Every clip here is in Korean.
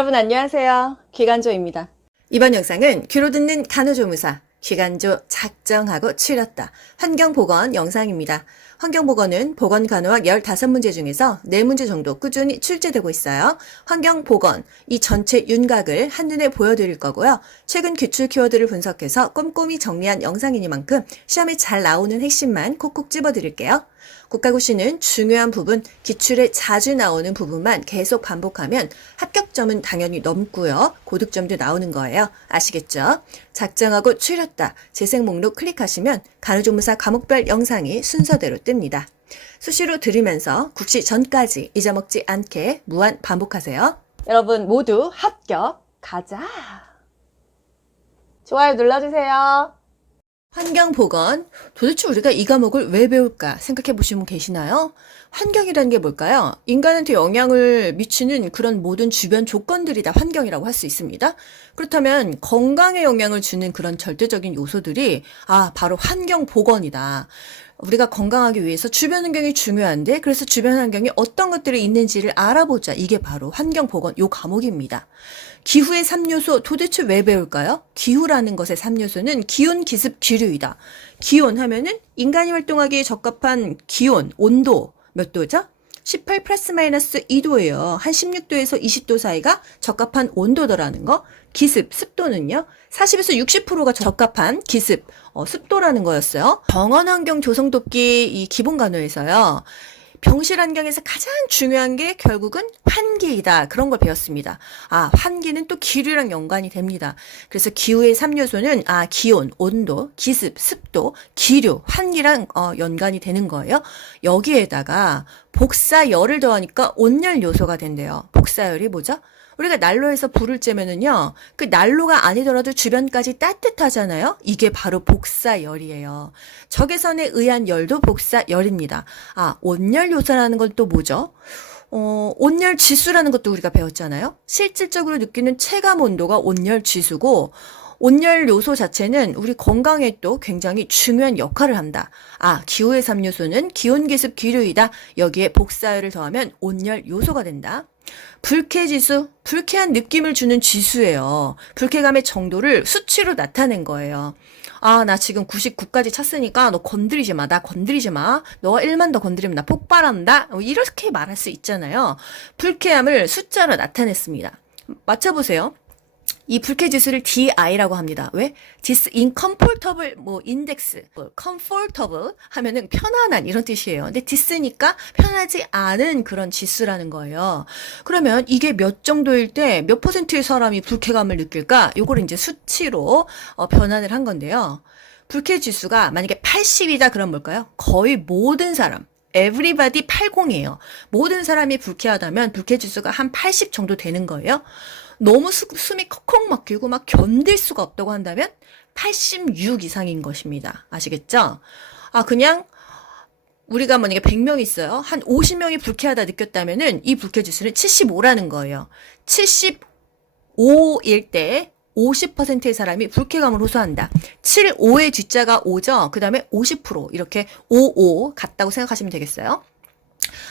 여러분 안녕하세요. 기간조입니다. 이번 영상은 귀로 듣는 간호조무사, 기간조 작정하고 추렸다 환경보건 영상입니다. 환경보건은 보건간호학 15문제 중에서 4문제 정도 꾸준히 출제되고 있어요. 환경보건, 이 전체 윤곽을 한눈에 보여드릴 거고요. 최근 기출 키워드를 분석해서 꼼꼼히 정리한 영상이니만큼 시험에 잘 나오는 핵심만 콕콕 집어드릴게요. 국가고시는 중요한 부분, 기출에 자주 나오는 부분만 계속 반복하면 합격점은 당연히 넘고요. 고득점도 나오는 거예요. 아시겠죠? 작정하고 추렸다. 재생 목록 클릭하시면 간호조무사 과목별 영상이 순서대로 뜹니다. 수시로 들으면서 국시 전까지 잊어먹지 않게 무한 반복하세요. 여러분 모두 합격 가자. 좋아요 눌러주세요. 환경보건, 도대체 우리가 이 과목을 왜 배울까 생각해 보신 분 계시나요? 환경이라는 게 뭘까요? 인간한테 영향을 미치는 그런 모든 주변 조건들이 다 환경이라고 할 수 있습니다. 그렇다면 건강에 영향을 주는 그런 절대적인 요소들이 바로 환경보건이다. 우리가 건강하기 위해서 주변 환경이 중요한데, 그래서 주변 환경에 어떤 것들이 있는지를 알아보자. 이게 바로 환경보건 요 과목입니다. 기후의 3요소 도대체 왜 배울까요? 기후라는 것의 3요소는 기온, 기습, 기류이다. 기온 하면은 인간이 활동하기에 적합한 기온, 온도 몇 도죠? 18 플러스 마이너스 2도예요. 한 16도에서 20도 사이가 적합한 온도더라는 거. 기습, 습도는요. 40에서 60%가 적합한 기습, 습도라는 거였어요. 병원 환경 조성 돕기 이 기본 간호에서요. 병실 환경에서 가장 중요한 게 결국은 환기이다. 그런 걸 배웠습니다. 환기는 또 기류랑 연관이 됩니다. 그래서 기후의 3요소는 기온, 온도, 기습, 습도, 기류, 환기랑 연관이 되는 거예요. 여기에다가 복사열을 더하니까 온열 요소가 된대요. 복사열이 뭐죠? 우리가 난로에서 불을 쬐면은요, 그 난로가 아니더라도 주변까지 따뜻하잖아요? 이게 바로 복사열이에요. 적외선에 의한 열도 복사열입니다. 온열 요소라는 건 또 뭐죠? 온열 지수라는 것도 우리가 배웠잖아요? 실질적으로 느끼는 체감 온도가 온열 지수고, 온열 요소 자체는 우리 건강에 또 굉장히 중요한 역할을 한다. 기후의 3요소는 기온, 기습, 기류이다. 여기에 복사열을 더하면 온열 요소가 된다. 불쾌지수, 불쾌한 느낌을 주는 지수예요. 불쾌감의 정도를 수치로 나타낸 거예요. 나 지금 99까지 찼으니까 너 건드리지 마. 나 건드리지 마. 너가 1만 더 건드리면 나 폭발한다. 이렇게 말할 수 있잖아요. 불쾌함을 숫자로 나타냈습니다. 맞춰보세요. 이 불쾌지수를 DI라고 합니다. 왜? discomfortable index, comfortable 하면은 편안한 이런 뜻이에요. 근데 dis니까 편하지 않은 그런 지수라는 거예요. 그러면 이게 몇 정도일 때 몇 퍼센트의 사람이 불쾌감을 느낄까? 요거를 이제 수치로 변환을 한 건데요. 불쾌지수가 만약에 80이다 그럼 뭘까요? 거의 모든 사람. everybody 80이에요. 모든 사람이 불쾌하다면 불쾌지수가 한 80 정도 되는 거예요. 너무 숨이 컥컥 막히고 막 견딜 수가 없다고 한다면 86 이상인 것입니다. 아시겠죠? 그냥 우리가 만약에 100명 있어요. 한 50명이 불쾌하다 느꼈다면은 이 불쾌지수는 75라는 거예요. 75일 때 50%의 사람이 불쾌감을 호소한다. 75의 뒷자가 5죠. 그 다음에 50% 이렇게 55 같다고 생각하시면 되겠어요.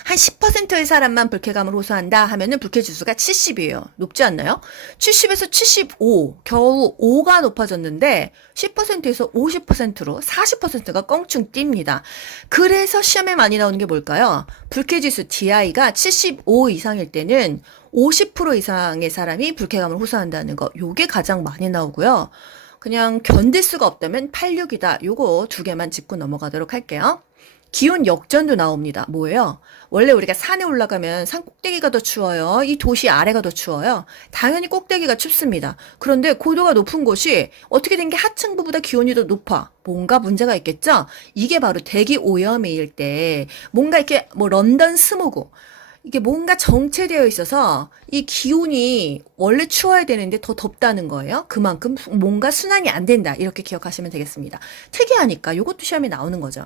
한 10%의 사람만 불쾌감을 호소한다 하면은 불쾌지수가 70이에요. 높지 않나요? 70에서 75, 겨우 5가 높아졌는데 10%에서 50%로 40%가 껑충 뜁니다. 그래서 시험에 많이 나오는 게 뭘까요? 불쾌지수 DI가 75 이상일 때는 50% 이상의 사람이 불쾌감을 호소한다는 거. 요게 가장 많이 나오고요. 그냥 견딜 수가 없다면 86이다. 요거 두 개만 짚고 넘어가도록 할게요. 기온 역전도 나옵니다. 뭐예요? 원래 우리가 산에 올라가면 산 꼭대기가 더 추워요. 이 도시 아래가 더 추워요. 당연히 꼭대기가 춥습니다. 그런데 고도가 높은 곳이 어떻게 된 게 하층부보다 기온이 더 높아. 뭔가 문제가 있겠죠? 이게 바로 대기 오염일 때 뭔가 이렇게 런던 스모그 이게 뭔가 정체되어 있어서 이 기온이 원래 추워야 되는데 더 덥다는 거예요. 그만큼 뭔가 순환이 안 된다. 이렇게 기억하시면 되겠습니다. 특이하니까 이것도 시험에 나오는 거죠.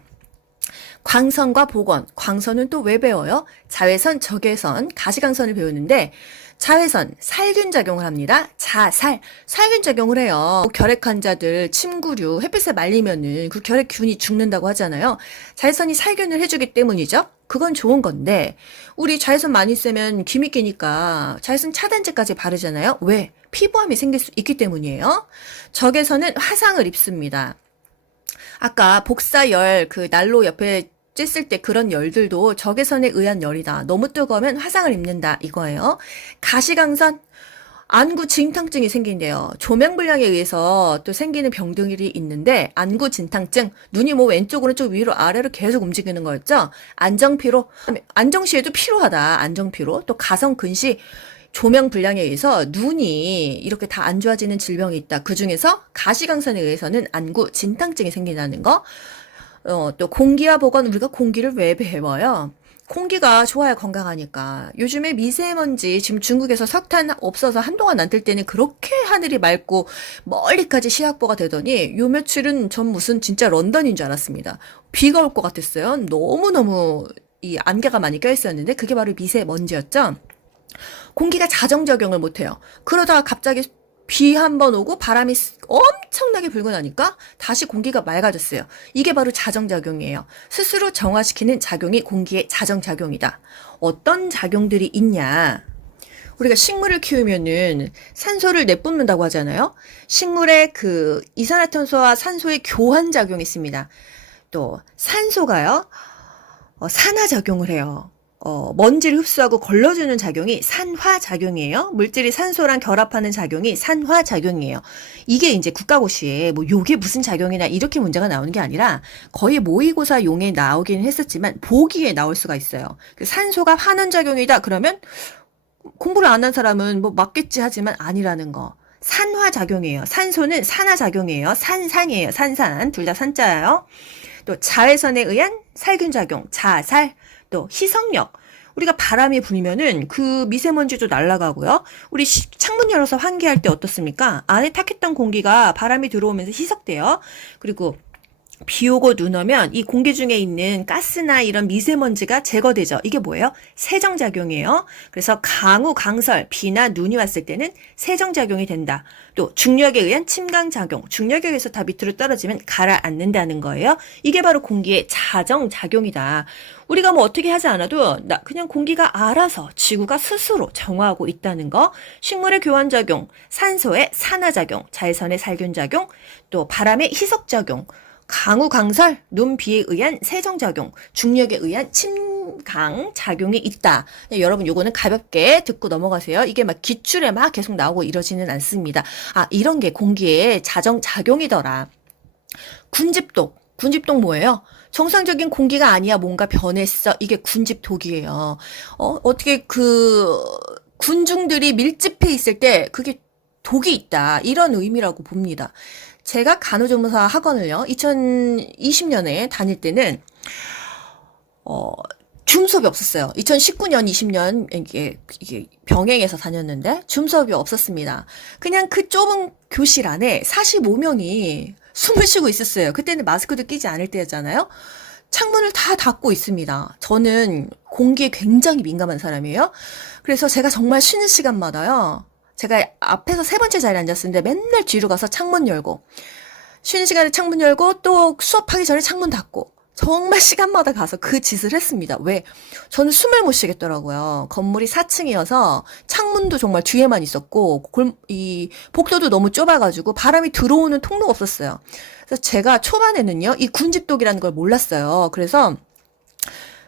광선과 복원. 광선은 또 왜 배워요? 자외선, 적외선, 가시광선을 배우는데 자외선, 살균 작용을 합니다. 살균 작용을 해요. 결핵 환자들, 침구류, 햇빛에 말리면은 그 결핵균이 죽는다고 하잖아요. 자외선이 살균을 해주기 때문이죠. 그건 좋은 건데 우리 자외선 많이 쐬면 김이 끼니까 자외선 차단제까지 바르잖아요. 왜? 피부암이 생길 수 있기 때문이에요. 적외선은 화상을 입습니다. 아까 복사열 그 난로 옆에 쬐을 때 그런 열들도 적외선에 의한 열이다. 너무 뜨거우면 화상을 입는다 이거예요. 가시광선 안구 진탕증이 생긴대요. 조명불량에 의해서 또 생기는 병들이 있는데 안구 진탕증, 눈이 뭐 왼쪽으로 좀 위로 아래로 계속 움직이는 거였죠. 안정피로, 안정시에도 피로하다. 안정피로. 또 가성근시, 조명불량에 의해서 눈이 이렇게 다 안 좋아지는 질병이 있다. 그 중에서 가시광선에 의해서는 안구 진탕증이 생긴다는 거. 또 공기와 보건, 우리가 공기를 왜 배워요? 공기가 좋아야 건강하니까. 요즘에 미세먼지, 지금 중국에서 석탄 없어서 한동안 안 뜰 때는 그렇게 하늘이 맑고 멀리까지 시약보가 되더니 요 며칠은 전 무슨 진짜 런던인 줄 알았습니다. 비가 올 것 같았어요. 너무너무 이 안개가 많이 껴있었는데 그게 바로 미세먼지였죠. 공기가 자정작용을 못해요. 그러다가 갑자기 비 한 번 오고 바람이 엄청나게 불고 나니까 다시 공기가 맑아졌어요. 이게 바로 자정작용이에요. 스스로 정화시키는 작용이 공기의 자정작용이다. 어떤 작용들이 있냐? 우리가 식물을 키우면은 산소를 내뿜는다고 하잖아요. 식물의 그 이산화탄소와 산소의 교환작용이 있습니다. 또 산소가요, 산화작용을 해요. 먼지를 흡수하고 걸러주는 작용이 산화작용이에요. 물질이 산소랑 결합하는 작용이 산화작용이에요. 이게 이제 국가고시에 뭐 요게 무슨 작용이나 이렇게 문제가 나오는 게 아니라 거의 모의고사 용에 나오긴 했었지만 보기에 나올 수가 있어요. 그 산소가 환원작용이다 그러면 공부를 안 한 사람은 뭐 맞겠지 하지만 아니라는 거. 산화작용이에요. 산소는 산화작용이에요. 산산이에요. 산산. 둘 다 산자예요. 또 자외선에 의한 살균작용, 자살. 또 희석력. 우리가 바람이 불면은 그 미세먼지도 날아가고요. 우리 창문 열어서 환기할 때 어떻습니까? 안에 탁했던 공기가 바람이 들어오면서 희석돼요. 그리고 비 오고 눈 오면 이 공기 중에 있는 가스나 이런 미세먼지가 제거되죠. 이게 뭐예요? 세정작용이에요. 그래서 강우, 강설, 비나 눈이 왔을 때는 세정작용이 된다. 또 중력에 의한 침강작용. 중력에 의해서 다 밑으로 떨어지면 가라앉는다는 거예요. 이게 바로 공기의 자정작용이다. 우리가 뭐 어떻게 하지 않아도 그냥 공기가 알아서 지구가 스스로 정화하고 있다는 거. 식물의 교환작용, 산소의 산화작용, 자외선의 살균작용, 또 바람의 희석작용, 강우, 강설, 눈, 비에 의한 세정작용, 중력에 의한 침강작용이 있다. 여러분 요거는 가볍게 듣고 넘어가세요. 이게 막 기출에 막 계속 나오고 이러지는 않습니다. 아, 이런 게 공기의 자정작용이더라. 군집독. 군집독 뭐예요? 정상적인 공기가 아니야. 뭔가 변했어. 이게 군집독이에요. 어떻게 그 군중들이 밀집해 있을 때 그게 독이 있다. 이런 의미라고 봅니다. 제가 간호조무사 학원을요, 2020년에 다닐 때는, 줌 수업이 없었어요. 2019년, 20년, 이게 병행해서 다녔는데, 줌 수업이 없었습니다. 그냥 그 좁은 교실 안에 45명이 숨을 쉬고 있었어요. 그때는 마스크도 끼지 않을 때였잖아요. 창문을 다 닫고 있습니다. 저는 공기에 굉장히 민감한 사람이에요. 그래서 제가 정말 쉬는 시간마다요, 제가 앞에서 세 번째 자리에 앉았었는데 맨날 뒤로 가서 창문 열고 쉬는 시간에 창문 열고 또 수업하기 전에 창문 닫고 정말 시간마다 가서 그 짓을 했습니다. 왜? 저는 숨을 못 쉬겠더라고요. 건물이 4층이어서 창문도 정말 뒤에만 있었고 이 복도도 너무 좁아가지고 바람이 들어오는 통로가 없었어요. 그래서 제가 초반에는요 이 군집독이라는 걸 몰랐어요. 그래서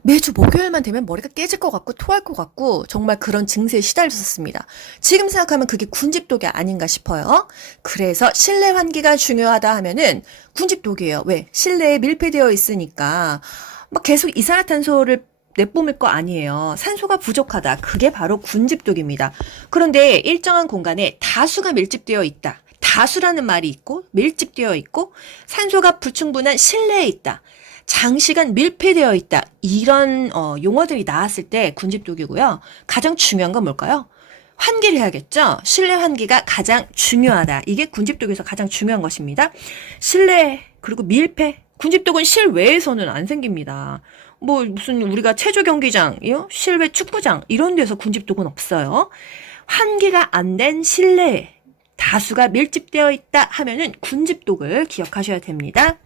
매주 목요일만 되면 머리가 깨질 것 같고 토할 것 같고 정말 그런 증세에 시달렸었습니다. 지금 생각하면 그게 군집독이 아닌가 싶어요. 그래서 실내 환기가 중요하다 하면은 군집독이에요. 왜? 실내에 밀폐되어 있으니까 막 계속 이산화탄소를 내뿜을 거 아니에요. 산소가 부족하다. 그게 바로 군집독입니다. 그런데 일정한 공간에 다수가 밀집되어 있다. 다수라는 말이 있고 밀집되어 있고 산소가 불충분한 실내에 있다. 장시간 밀폐되어 있다. 이런 용어들이 나왔을 때 군집독이고요. 가장 중요한 건 뭘까요? 환기를 해야겠죠? 실내 환기가 가장 중요하다. 이게 군집독에서 가장 중요한 것입니다. 실내 그리고 밀폐. 군집독은 실외에서는 안 생깁니다. 뭐 무슨 우리가 체조 경기장, 실외 축구장 이런 데서 군집독은 없어요. 환기가 안 된 실내에 다수가 밀집되어 있다 하면은 군집독을 기억하셔야 됩니다.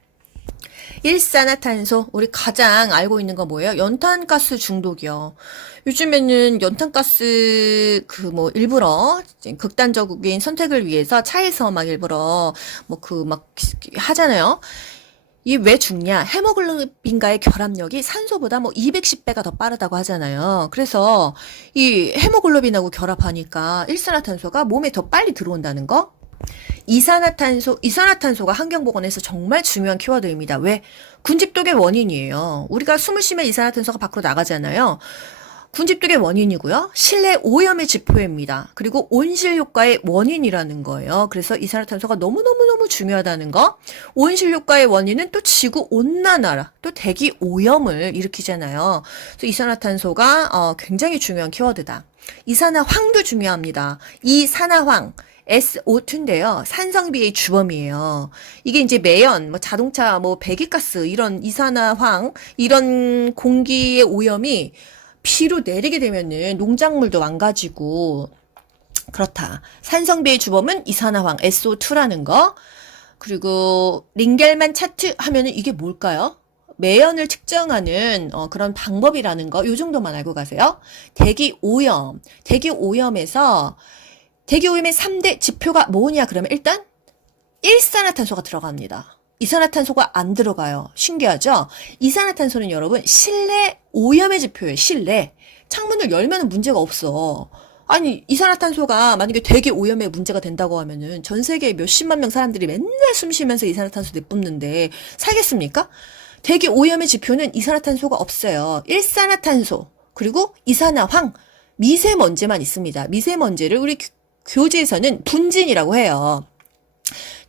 일산화탄소, 우리 가장 알고 있는 거 뭐예요? 연탄가스 중독이요. 요즘에는 연탄가스 일부러 극단적인 선택을 위해서 차에서 막 일부러 하잖아요. 이 왜 죽냐? 헤모글로빈과의 결합력이 산소보다 210배가 더 빠르다고 하잖아요. 그래서 이 헤모글로빈하고 결합하니까 일산화탄소가 몸에 더 빨리 들어온다는 거. 이산화탄소가 환경보건에서 정말 중요한 키워드입니다. 왜? 군집독의 원인이에요. 우리가 숨을 쉬면 이산화탄소가 밖으로 나가잖아요. 군집독의 원인이고요. 실내 오염의 지표입니다. 그리고 온실 효과의 원인이라는 거예요. 그래서 이산화탄소가 너무너무너무 중요하다는 거. 온실 효과의 원인은 또 지구 온난화라, 또 대기 오염을 일으키잖아요. 그래서 이산화탄소가 굉장히 중요한 키워드다. 이산화황도 중요합니다. 이산화황. SO2인데요. 산성비의 주범이에요. 이게 이제 매연, 자동차, 배기가스, 이런 이산화황, 이런 공기의 오염이 비로 내리게 되면은 농작물도 망가지고, 그렇다. 산성비의 주범은 이산화황, SO2라는 거. 그리고, 링겔만 차트 하면은 이게 뭘까요? 매연을 측정하는 그런 방법이라는 거, 요 정도만 알고 가세요. 대기오염. 대기오염의 3대 지표가 뭐냐? 그러면 일단 일산화탄소가 들어갑니다. 이산화탄소가 안 들어가요. 신기하죠? 이산화탄소는 여러분 실내 오염의 지표예요. 실내. 창문을 열면 문제가 없어. 아니 이산화탄소가 만약에 대기오염에 문제가 된다고 하면은 전 세계 몇십만 명 사람들이 맨날 숨 쉬면서 이산화탄소 내뿜는데 살겠습니까? 대기오염의 지표는 이산화탄소가 없어요. 일산화탄소 그리고 이산화황 미세먼지만 있습니다. 미세먼지를 우리 교재에서는 분진이라고 해요.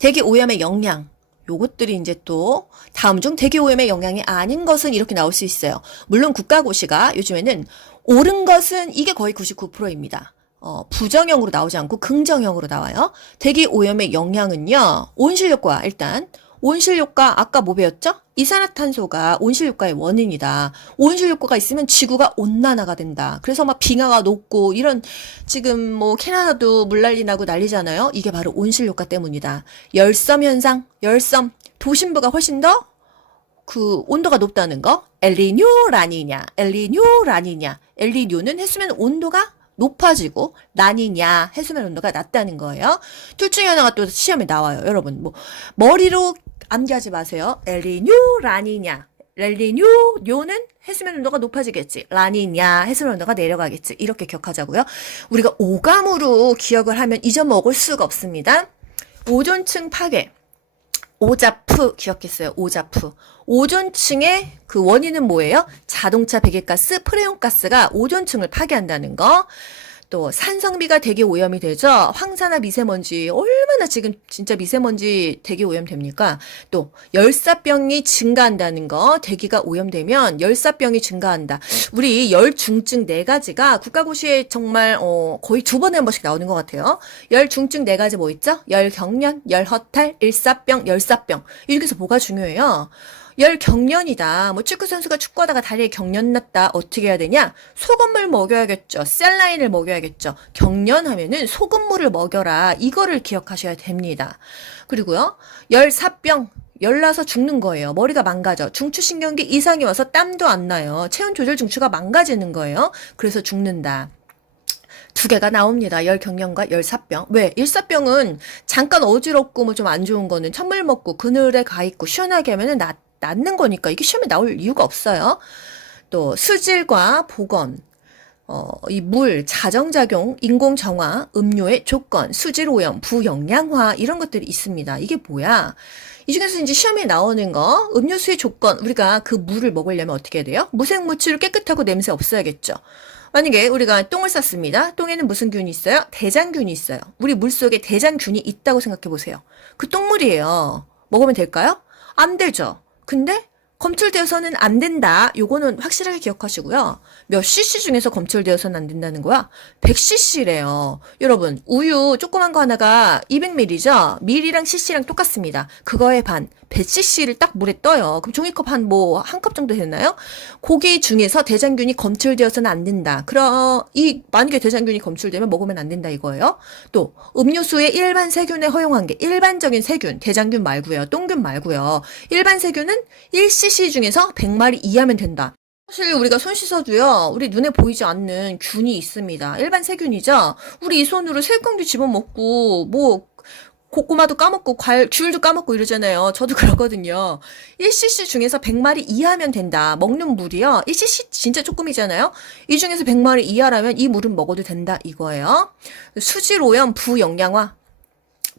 대기오염의 영향. 요것들이 이제 또 다음 중 대기오염의 영향이 아닌 것은 이렇게 나올 수 있어요. 물론 국가고시가 요즘에는 옳은 것은 이게 거의 99%입니다. 부정형으로 나오지 않고 긍정형으로 나와요. 대기오염의 영향은요. 온실효과 일단. 온실효과 아까 뭐 배웠죠? 이산화탄소가 온실효과의 원인이다. 온실효과가 있으면 지구가 온난화가 된다. 그래서 빙하가 녹고 이런 지금 캐나다도 물난리 나고 난리잖아요. 이게 바로 온실효과 때문이다. 열섬 현상, 도심부가 훨씬 더 온도가 높다는 거. 엘니뇨, 라니냐. 엘니뇨는 해수면 온도가 높아지고 라니냐 해수면 온도가 낮다는 거예요. 둘 중에 하나가 또 시험에 나와요. 여러분 머리로 암기하지 마세요. 엘니뇨, 라니냐. 뇨는 해수면 온도가 높아지겠지. 라니냐 해수면 온도가 내려가겠지. 이렇게 기억하자고요. 우리가 오감으로 기억을 하면 잊어먹을 수가 없습니다. 오존층 파괴. 오자프 기억했어요. 오존층의 그 원인은 뭐예요? 자동차 배기가스, 프레온가스가 오존층을 파괴한다는 거. 또 산성비가 대기 오염이 되죠. 황사나 미세먼지 얼마나 지금 진짜 미세먼지 대기 오염 됩니까? 또 열사병이 증가한다는 거. 대기가 오염되면 열사병이 증가한다. 우리 열중증 4가지가 국가고시에 정말 거의 2번에 한 번씩 나오는 것 같아요. 열중증 4가지 뭐 있죠? 열경련, 열허탈, 일사병, 열사병. 이렇게해서 뭐가 중요해요? 열경련이다. 축구선수가 축구하다가 다리에 경련 났다. 어떻게 해야 되냐? 소금물 먹여야겠죠. 셀라인을 먹여야겠죠. 경련하면은 소금물을 먹여라. 이거를 기억하셔야 됩니다. 그리고요. 열사병. 열나서 죽는 거예요. 머리가 망가져. 중추신경계 이상이 와서 땀도 안 나요. 체온 조절 중추가 망가지는 거예요. 그래서 죽는다. 2개가 나옵니다. 열경련과 열사병. 왜? 일사병은 잠깐 어지럽고 좀 안 좋은 거는 찬물 먹고 그늘에 가 있고 시원하게 하면은 낫는 거니까 이게 시험에 나올 이유가 없어요. 또 수질과 보건, 이 물, 자정작용, 인공정화, 음료의 조건, 수질오염, 부영양화 이런 것들이 있습니다. 이게 뭐야? 이 중에서 이제 시험에 나오는 거, 음료수의 조건, 우리가 그 물을 먹으려면 어떻게 해야 돼요? 무색무취를 깨끗하고 냄새 없어야겠죠. 만약에 우리가 똥을 쌌습니다. 똥에는 무슨 균이 있어요? 대장균이 있어요. 우리 물속에 대장균이 있다고 생각해 보세요. 그 똥물이에요. 먹으면 될까요? 안 되죠. 근데 검출되어서는 안 된다. 요거는 확실하게 기억하시고요. 몇 cc 중에서 검출되어서는 안 된다는 거야? 100cc래요. 여러분, 우유 조그만 거 하나가 200ml죠? 밀이랑 cc랑 똑같습니다. 그거의 반, 100cc를 딱 물에 떠요. 그럼 종이컵 한 컵 정도 되나요? 고기 중에서 대장균이 검출되어서는 안 된다. 만약에 대장균이 검출되면 먹으면 안 된다 이거예요. 또 음료수에 일반 세균에 허용한 게 일반적인 세균, 대장균 말고요. 똥균 말고요. 일반 세균은 1cc 중에서 100마리 이하면 된다. 사실 우리가 손 씻어도요, 우리 눈에 보이지 않는 균이 있습니다. 일반 세균이죠? 우리 이 손으로 새우깡도 집어먹고, 고구마도 까먹고, 귤도 까먹고 이러잖아요. 저도 그러거든요. 1cc 중에서 100마리 이하면 된다. 먹는 물이요. 1cc 진짜 조금이잖아요? 이 중에서 100마리 이하라면 이 물은 먹어도 된다. 이거예요. 수질 오염, 부영양화.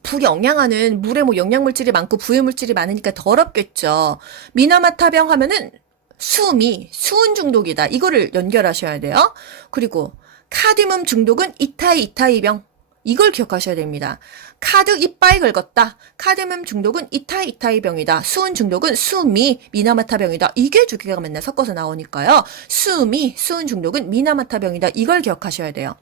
부영양화는 물에 영양물질이 많고 부유물질이 많으니까 더럽겠죠. 미나마타병 하면은 수은 중독이다. 이거를 연결하셔야 돼요. 그리고 카드뮴 중독은 이타이병. 이걸 기억하셔야 됩니다. 카드 이빠이 긁었다. 카드뮴 중독은 이타이병이다. 수은 중독은 미나마타병이다. 이게 두 개가 맨날 섞어서 나오니까요. 수은 중독은 미나마타병이다. 이걸 기억하셔야 돼요.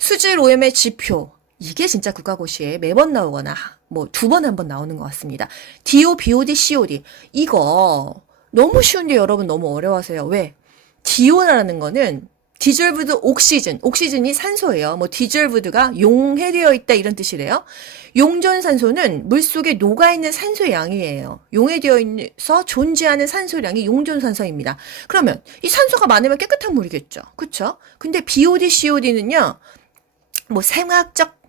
수질 오염의 지표. 이게 진짜 국가고시에 매번 나오거나 2번에 한 번 나오는 것 같습니다. DO, BOD, COD. 이거 너무 쉬운데 여러분 너무 어려워하세요. 왜? DO라는 거는 dissolved 옥시즌이 산소예요. dissolved가 용해되어 있다 이런 뜻이래요. 용존산소는 물속에 녹아있는 산소의 양이에요. 용해되어 있어서 존재하는 산소량이 용존산소입니다. 그러면 이 산소가 많으면 깨끗한 물이겠죠. 그쵸? 근데 BOD, COD는요.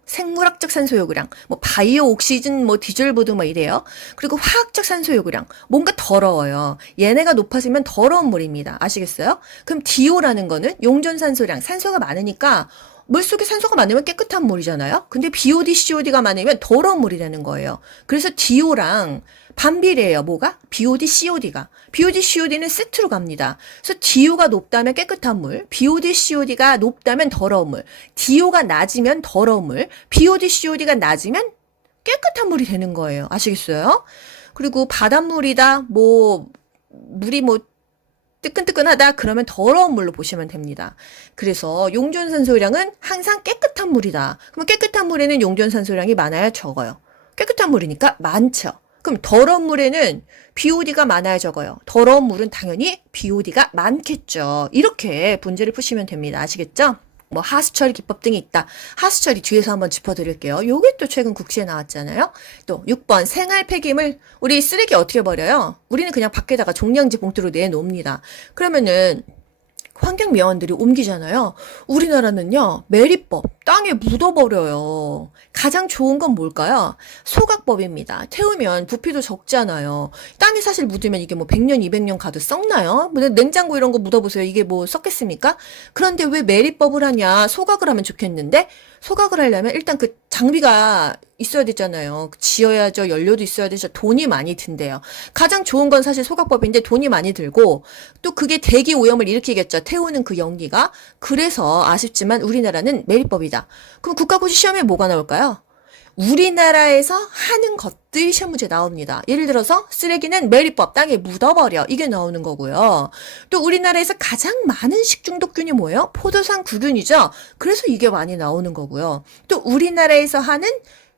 생물학적 산소 요구량, 바이오 옥시즌, 디졸브드 이래요. 그리고 화학적 산소 요구량, 뭔가 더러워요. 얘네가 높아지면 더러운 물입니다. 아시겠어요? 그럼 DO라는 거는 용존산소량, 산소가 많으니까 물속에 산소가 많으면 깨끗한 물이잖아요. 근데 BOD, COD가 많으면 더러운 물이 되는 거예요. 그래서 DO랑 반비례해요. 뭐가? BOD, COD가. BOD, COD는 세트로 갑니다. 그래서 DO가 높다면 깨끗한 물, BOD, COD가 높다면 더러운 물, DO가 낮으면 더러운 물, BOD, COD가 낮으면 깨끗한 물이 되는 거예요. 아시겠어요? 그리고 바닷물이다, 물이 뜨끈뜨끈하다 그러면 더러운 물로 보시면 됩니다. 그래서 용존산소량은 항상 깨끗한 물이다. 그럼 깨끗한 물에는 용존산소량이 많아야 적어요. 깨끗한 물이니까 많죠. 그럼 더러운 물에는 BOD가 많아야 적어요. 더러운 물은 당연히 BOD가 많겠죠. 이렇게 문제를 푸시면 됩니다. 아시겠죠? 하수처리 기법 등이 있다. 하수처리 뒤에서 한번 짚어드릴게요. 요게 또 최근 국시에 나왔잖아요. 또 6번 생활 폐기물. 우리 쓰레기 어떻게 버려요? 우리는 그냥 밖에다가 종량제 봉투로 내놓습니다. 그러면은 환경미화원들이 옮기잖아요. 우리나라는요, 매립법, 땅에 묻어버려요. 가장 좋은 건 뭘까요? 소각법입니다. 태우면 부피도 적잖아요. 땅에 사실 묻으면 이게 100년, 200년 가도 썩나요? 냉장고 이런 거 묻어보세요. 이게 썩겠습니까? 그런데 왜 매립법을 하냐? 소각을 하면 좋겠는데? 소각을 하려면 일단 그 장비가 있어야 되잖아요. 지어야죠. 연료도 있어야 되죠. 돈이 많이 든대요. 가장 좋은 건 사실 소각법인데 돈이 많이 들고 또 그게 대기 오염을 일으키겠죠. 태우는 그 연기가. 그래서 아쉽지만 우리나라는 매립법이다. 그럼 국가고시 시험에 뭐가 나올까요? 우리나라에서 하는 것들이 시험 문제 나옵니다. 예를 들어서 쓰레기는 매립법, 땅에 묻어버려. 이게 나오는 거고요. 또 우리나라에서 가장 많은 식중독균이 뭐예요? 포도상 구균이죠. 그래서 이게 많이 나오는 거고요. 또 우리나라에서 하는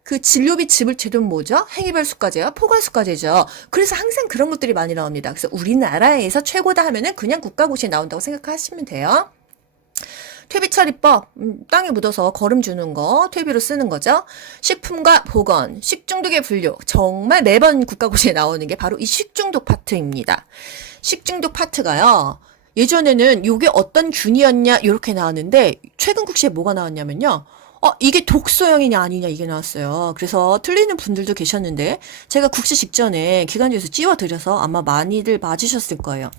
그 진료비 지불제도는 뭐죠? 행위별 수과제요? 포괄수과제죠. 그래서 항상 그런 것들이 많이 나옵니다. 그래서 우리나라에서 최고다 하면은 그냥 국가고시에 나온다고 생각하시면 돼요. 퇴비처리법, 땅에 묻어서 거름 주는 거, 퇴비로 쓰는 거죠. 식품과 보건, 식중독의 분류, 정말 매번 국가고시에 나오는 게 바로 이 식중독 파트입니다. 식중독 파트가요, 예전에는 이게 어떤 균이었냐 이렇게 나왔는데 최근 국시에 뭐가 나왔냐면요. 이게 독소형이냐 아니냐 이게 나왔어요. 그래서 틀리는 분들도 계셨는데 제가 국시 직전에 기간지에서 찌워드려서 아마 많이들 맞으셨을 거예요.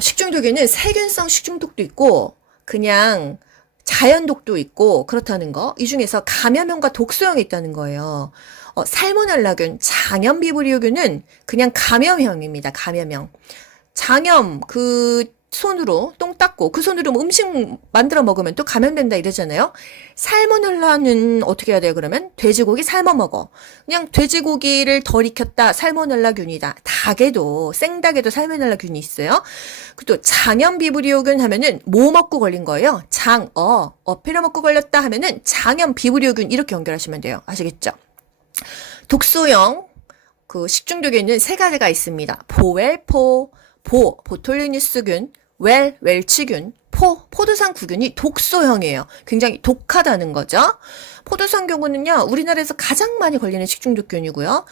식중독에는 세균성 식중독도 있고 그냥 자연독도 있고 그렇다는 거. 이 중에서 감염형과 독소형이 있다는 거예요. 살모넬라균, 장염비브리오균은 그냥 감염형입니다. 감염형. 장염 손으로 똥 닦고 그 손으로 음식 만들어 먹으면 또 감염된다 이러잖아요. 살모넬라는 어떻게 해야 돼요? 그러면 돼지고기 삶아 먹어. 그냥 돼지고기를 덜 익혔다. 살모넬라균이다. 닭에도 생닭에도 살모넬라균이 있어요. 또 장염비브리오균 하면은 뭐 먹고 걸린 거예요? 어패를 먹고 걸렸다 하면은 장염비브리오균 이렇게 연결하시면 돼요. 아시겠죠? 독소형 그 식중독에는 세 가지가 있습니다. 보웰포, 보톨리누스균, 웰치균, 포도상구균이 독소형이에요. 굉장히 독하다는 거죠. 포도상구균은요, 우리나라에서 가장 많이 걸리는 식중독균이고요.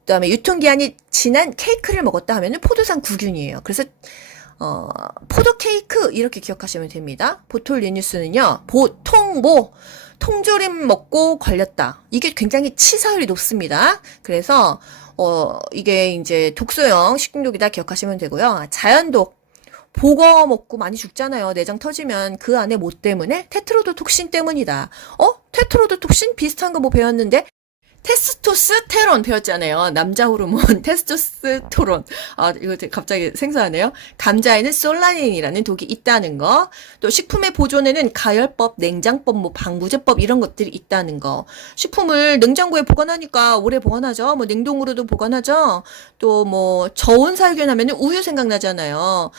그다음에 유통기한이 지난 케이크를 먹었다 하면은 포도상구균이에요. 그래서 포도 케이크 이렇게 기억하시면 됩니다. 보톨리누스는요, 통조림 먹고 걸렸다. 이게 굉장히 치사율이 높습니다. 그래서 이게 이제 독소형 식중독이다 기억하시면 되고요. 자연독. 보거 먹고 많이 죽잖아요. 내장 터지면 그 안에 뭐 때문에? 테트로도톡신 때문이다. 테트로도톡신 비슷한 거 뭐 배웠는데? 테스토스테론 배웠잖아요. 남자 호르몬 테스토스테론. 이거 갑자기 생소하네요. 감자에는 솔라닌이라는 독이 있다는 거. 또 식품의 보존에는 가열법, 냉장법, 뭐 방부제법 이런 것들이 있다는 거. 식품을 냉장고에 보관하니까 오래 보관하죠. 뭐 냉동으로도 보관하죠. 또 뭐 저온 살균하면은 우유 생각나잖아요.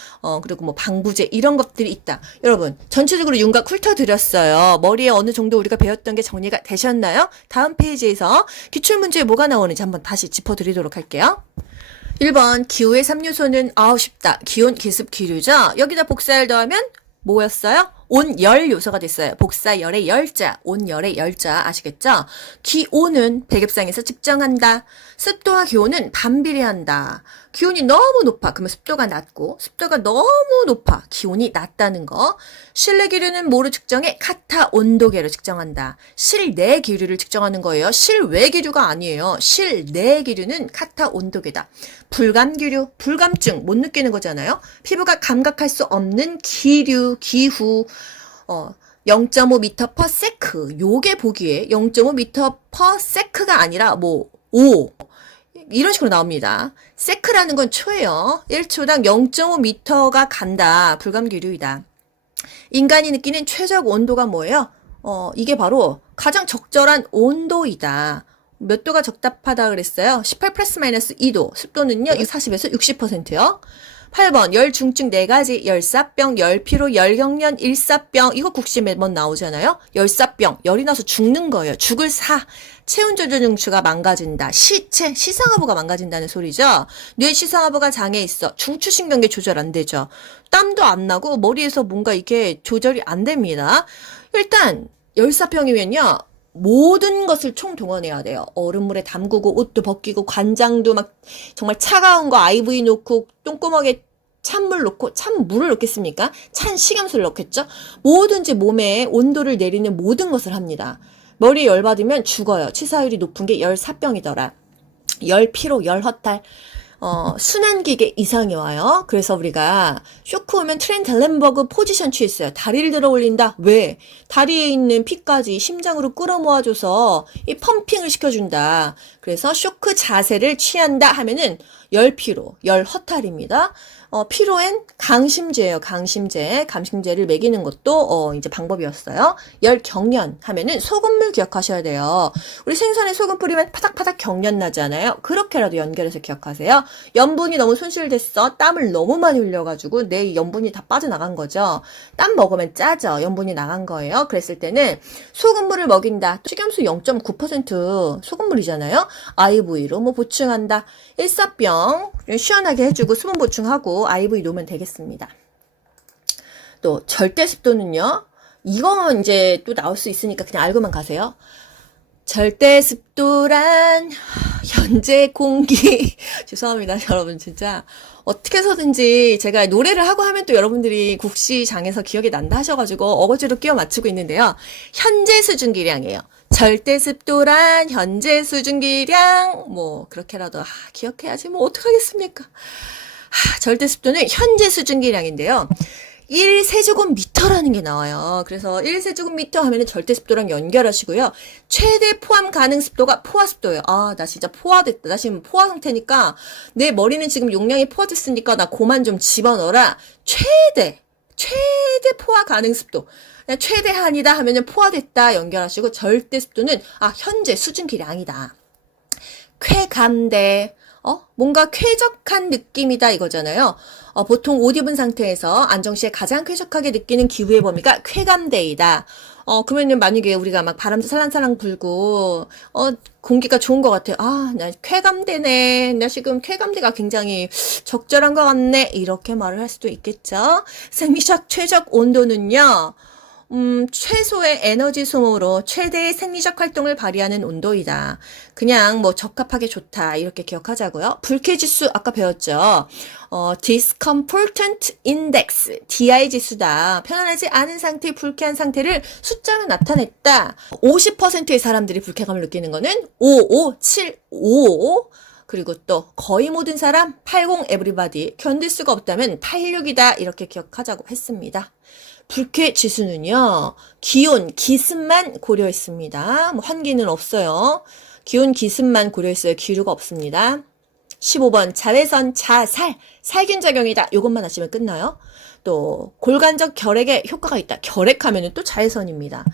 그리고 뭐 방부제 이런 것들이 있다. 여러분, 전체적으로 윤곽 훑어드렸어요. 머리에 어느 정도 우리가 배웠던 게 정리가 되셨나요? 다음 페이지에서 기출문제에 뭐가 나오는지 한번 다시 짚어드리도록 할게요. 1번 기호의 3요소는 쉽다. 기온, 기습, 기류죠. 여기다 복사열 더하면 뭐였어요? 온열 요소가 됐어요. 복사열의 열자, 온열의 열자 아시겠죠? 기온은 백엽상에서 측정한다. 습도와 기온은 반비례한다. 기온이 너무 높아. 그러면 습도가 낮고 습도가 너무 높아. 기온이 낮다는 거. 실내 기류는 뭐로 측정해? 카타 온도계로 측정한다. 실내 기류를 측정하는 거예요. 실외 기류가 아니에요. 실내 기류는 카타 온도계다. 불감 기류, 불감증 못 느끼는 거잖아요. 피부가 감각할 수 없는 기류, 기후 0.5m per sec. 요게 보기에 0.5m per sec가 아니라 5 이런 식으로 나옵니다. 세크라는 건 초예요. 1초당 0.5m가 간다. 불감기류이다. 인간이 느끼는 최적 온도가 뭐예요? 이게 바로 가장 적절한 온도이다. 몇 도가 적답하다 그랬어요? 18 플러스 마이너스 2도. 습도는요, 40에서 60%요. 8번 열중증 4가지 열사병, 열피로, 열경련, 일사병 이거 국시 매번 나오잖아요. 열사병 열이 나서 죽는 거예요. 죽을 사 체온조절중추가 망가진다. 시상하부가 망가진다는 소리죠. 뇌 시상하부가 장애 있어. 중추신경계 조절 안 되죠. 땀도 안 나고 머리에서 뭔가 이게 조절이 안 됩니다. 일단 열사병이면요. 모든 것을 총동원해야 돼요. 얼음물에 담그고 옷도 벗기고 관장도 막 정말 차가운 거 IV 놓고 똥구멍에 찬물 넣고 찬물을 넣겠습니까? 찬 식염수를 넣겠죠? 뭐든지 몸에 온도를 내리는 모든 것을 합니다. 머리에 열 받으면 죽어요. 치사율이 높은 게 열사병이더라. 열피로, 열허탈. 순환기계 이상이 와요. 그래서 우리가 쇼크 오면 트렌텔렌버그 포지션 취했어요. 다리를 들어 올린다. 왜? 다리에 있는 피까지 심장으로 끌어모아줘서 이 펌핑을 시켜준다. 그래서 쇼크 자세를 취한다 하면은 열피로, 열허탈입니다. 피로엔 강심제예요. 감심제를 먹이는 것도 이제 방법이었어요. 열경련 하면은 소금물 기억하셔야 돼요. 우리 생선에 소금 뿌리면 파닥파닥 경련 나잖아요. 그렇게라도 연결해서 기억하세요. 염분이 너무 손실됐어. 땀을 너무 많이 흘려가지고 내 염분이 다 빠져나간 거죠. 땀 먹으면 짜죠. 염분이 나간 거예요. 그랬을 때는 소금물을 먹인다. 식염수 0.9% 소금물이잖아요. IV로 뭐 보충한다. 일사병 시원하게 해주고 수분 보충하고 IV 놓으면 되겠습니다. 또 절대 습도는요. 이건 이제 또 나올 수 있으니까 그냥 알고만 가세요. 절대 습도란 현재 공기 죄송합니다 여러분 진짜 어떻게 해서든지 제가 노래를 하고 하면 또 여러분들이 국시장에서 기억이 난다 하셔가지고 어거지로 끼워 맞추고 있는데요. 현재 수증기량이에요. 절대 습도란 현재 수증기량 뭐 그렇게라도 기억해야지 뭐 어떡하겠습니까. 절대 습도는 현재 수증기량인데요. 1세제곱미터라는 게 나와요. 그래서 1세제곱미터 하면은 절대습도랑 연결하시고요. 최대 포함 가능 습도가 포화습도예요. 나 진짜 포화됐다. 나 지금 포화 상태니까 내 머리는 지금 용량이 포화됐으니까 나 고만 좀 집어넣어라. 최대 포화 가능 습도. 최대한이다 하면은 포화됐다 연결하시고 절대습도는 현재 수증기량이다. 쾌감대. 뭔가 쾌적한 느낌이다 이거잖아요. 보통 옷 입은 상태에서 안정 시에 가장 쾌적하게 느끼는 기후의 범위가 쾌감대이다. 그러면은 만약에 우리가 막 바람도 살랑살랑 불고, 공기가 좋은 것 같아. 아, 나 쾌감되네. 나 지금 쾌감대가 굉장히 적절한 것 같네. 이렇게 말을 할 수도 있겠죠. 생리적 최적 온도는요, 최소의 에너지 소모로 최대의 생리적 활동을 발휘하는 온도이다. 그냥 뭐 적합하게 좋다. 이렇게 기억하자고요. 불쾌지수 아까 배웠죠. discomfortant index, DI 지수다. 편안하지 않은 상태의 불쾌한 상태를 숫자로 나타냈다. 50%의 사람들이 불쾌감을 느끼는 거는 5575. 그리고 또 거의 모든 사람 80 everybody, 견딜 수가 없다면 86이다. 이렇게 기억하자고 했습니다. 불쾌 지수는요, 기온, 기습만 고려했습니다. 뭐 환기는 없어요. 기온, 기습만 고려했어요. 기류가 없습니다. 15번 자외선, 자살, 살균작용이다. 요것만 아시면 끝나요. 또 골간적 결핵에 효과가 있다. 결핵하면은 또 자외선입니다.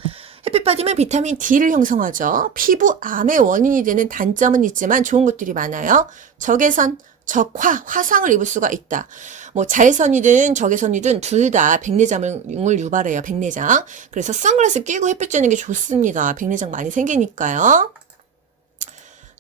햇빛 받으면 비타민 D를 형성하죠. 피부 암의 원인이 되는 단점은 있지만 좋은 것들이 많아요. 적외선, 적화, 화상을 입을 수가 있다. 뭐 자외선이든 적외선이든 둘 다 백내장을 유발해요. 백내장. 그래서 선글라스 끼고 햇빛 쬐는 게 좋습니다. 백내장 많이 생기니까요.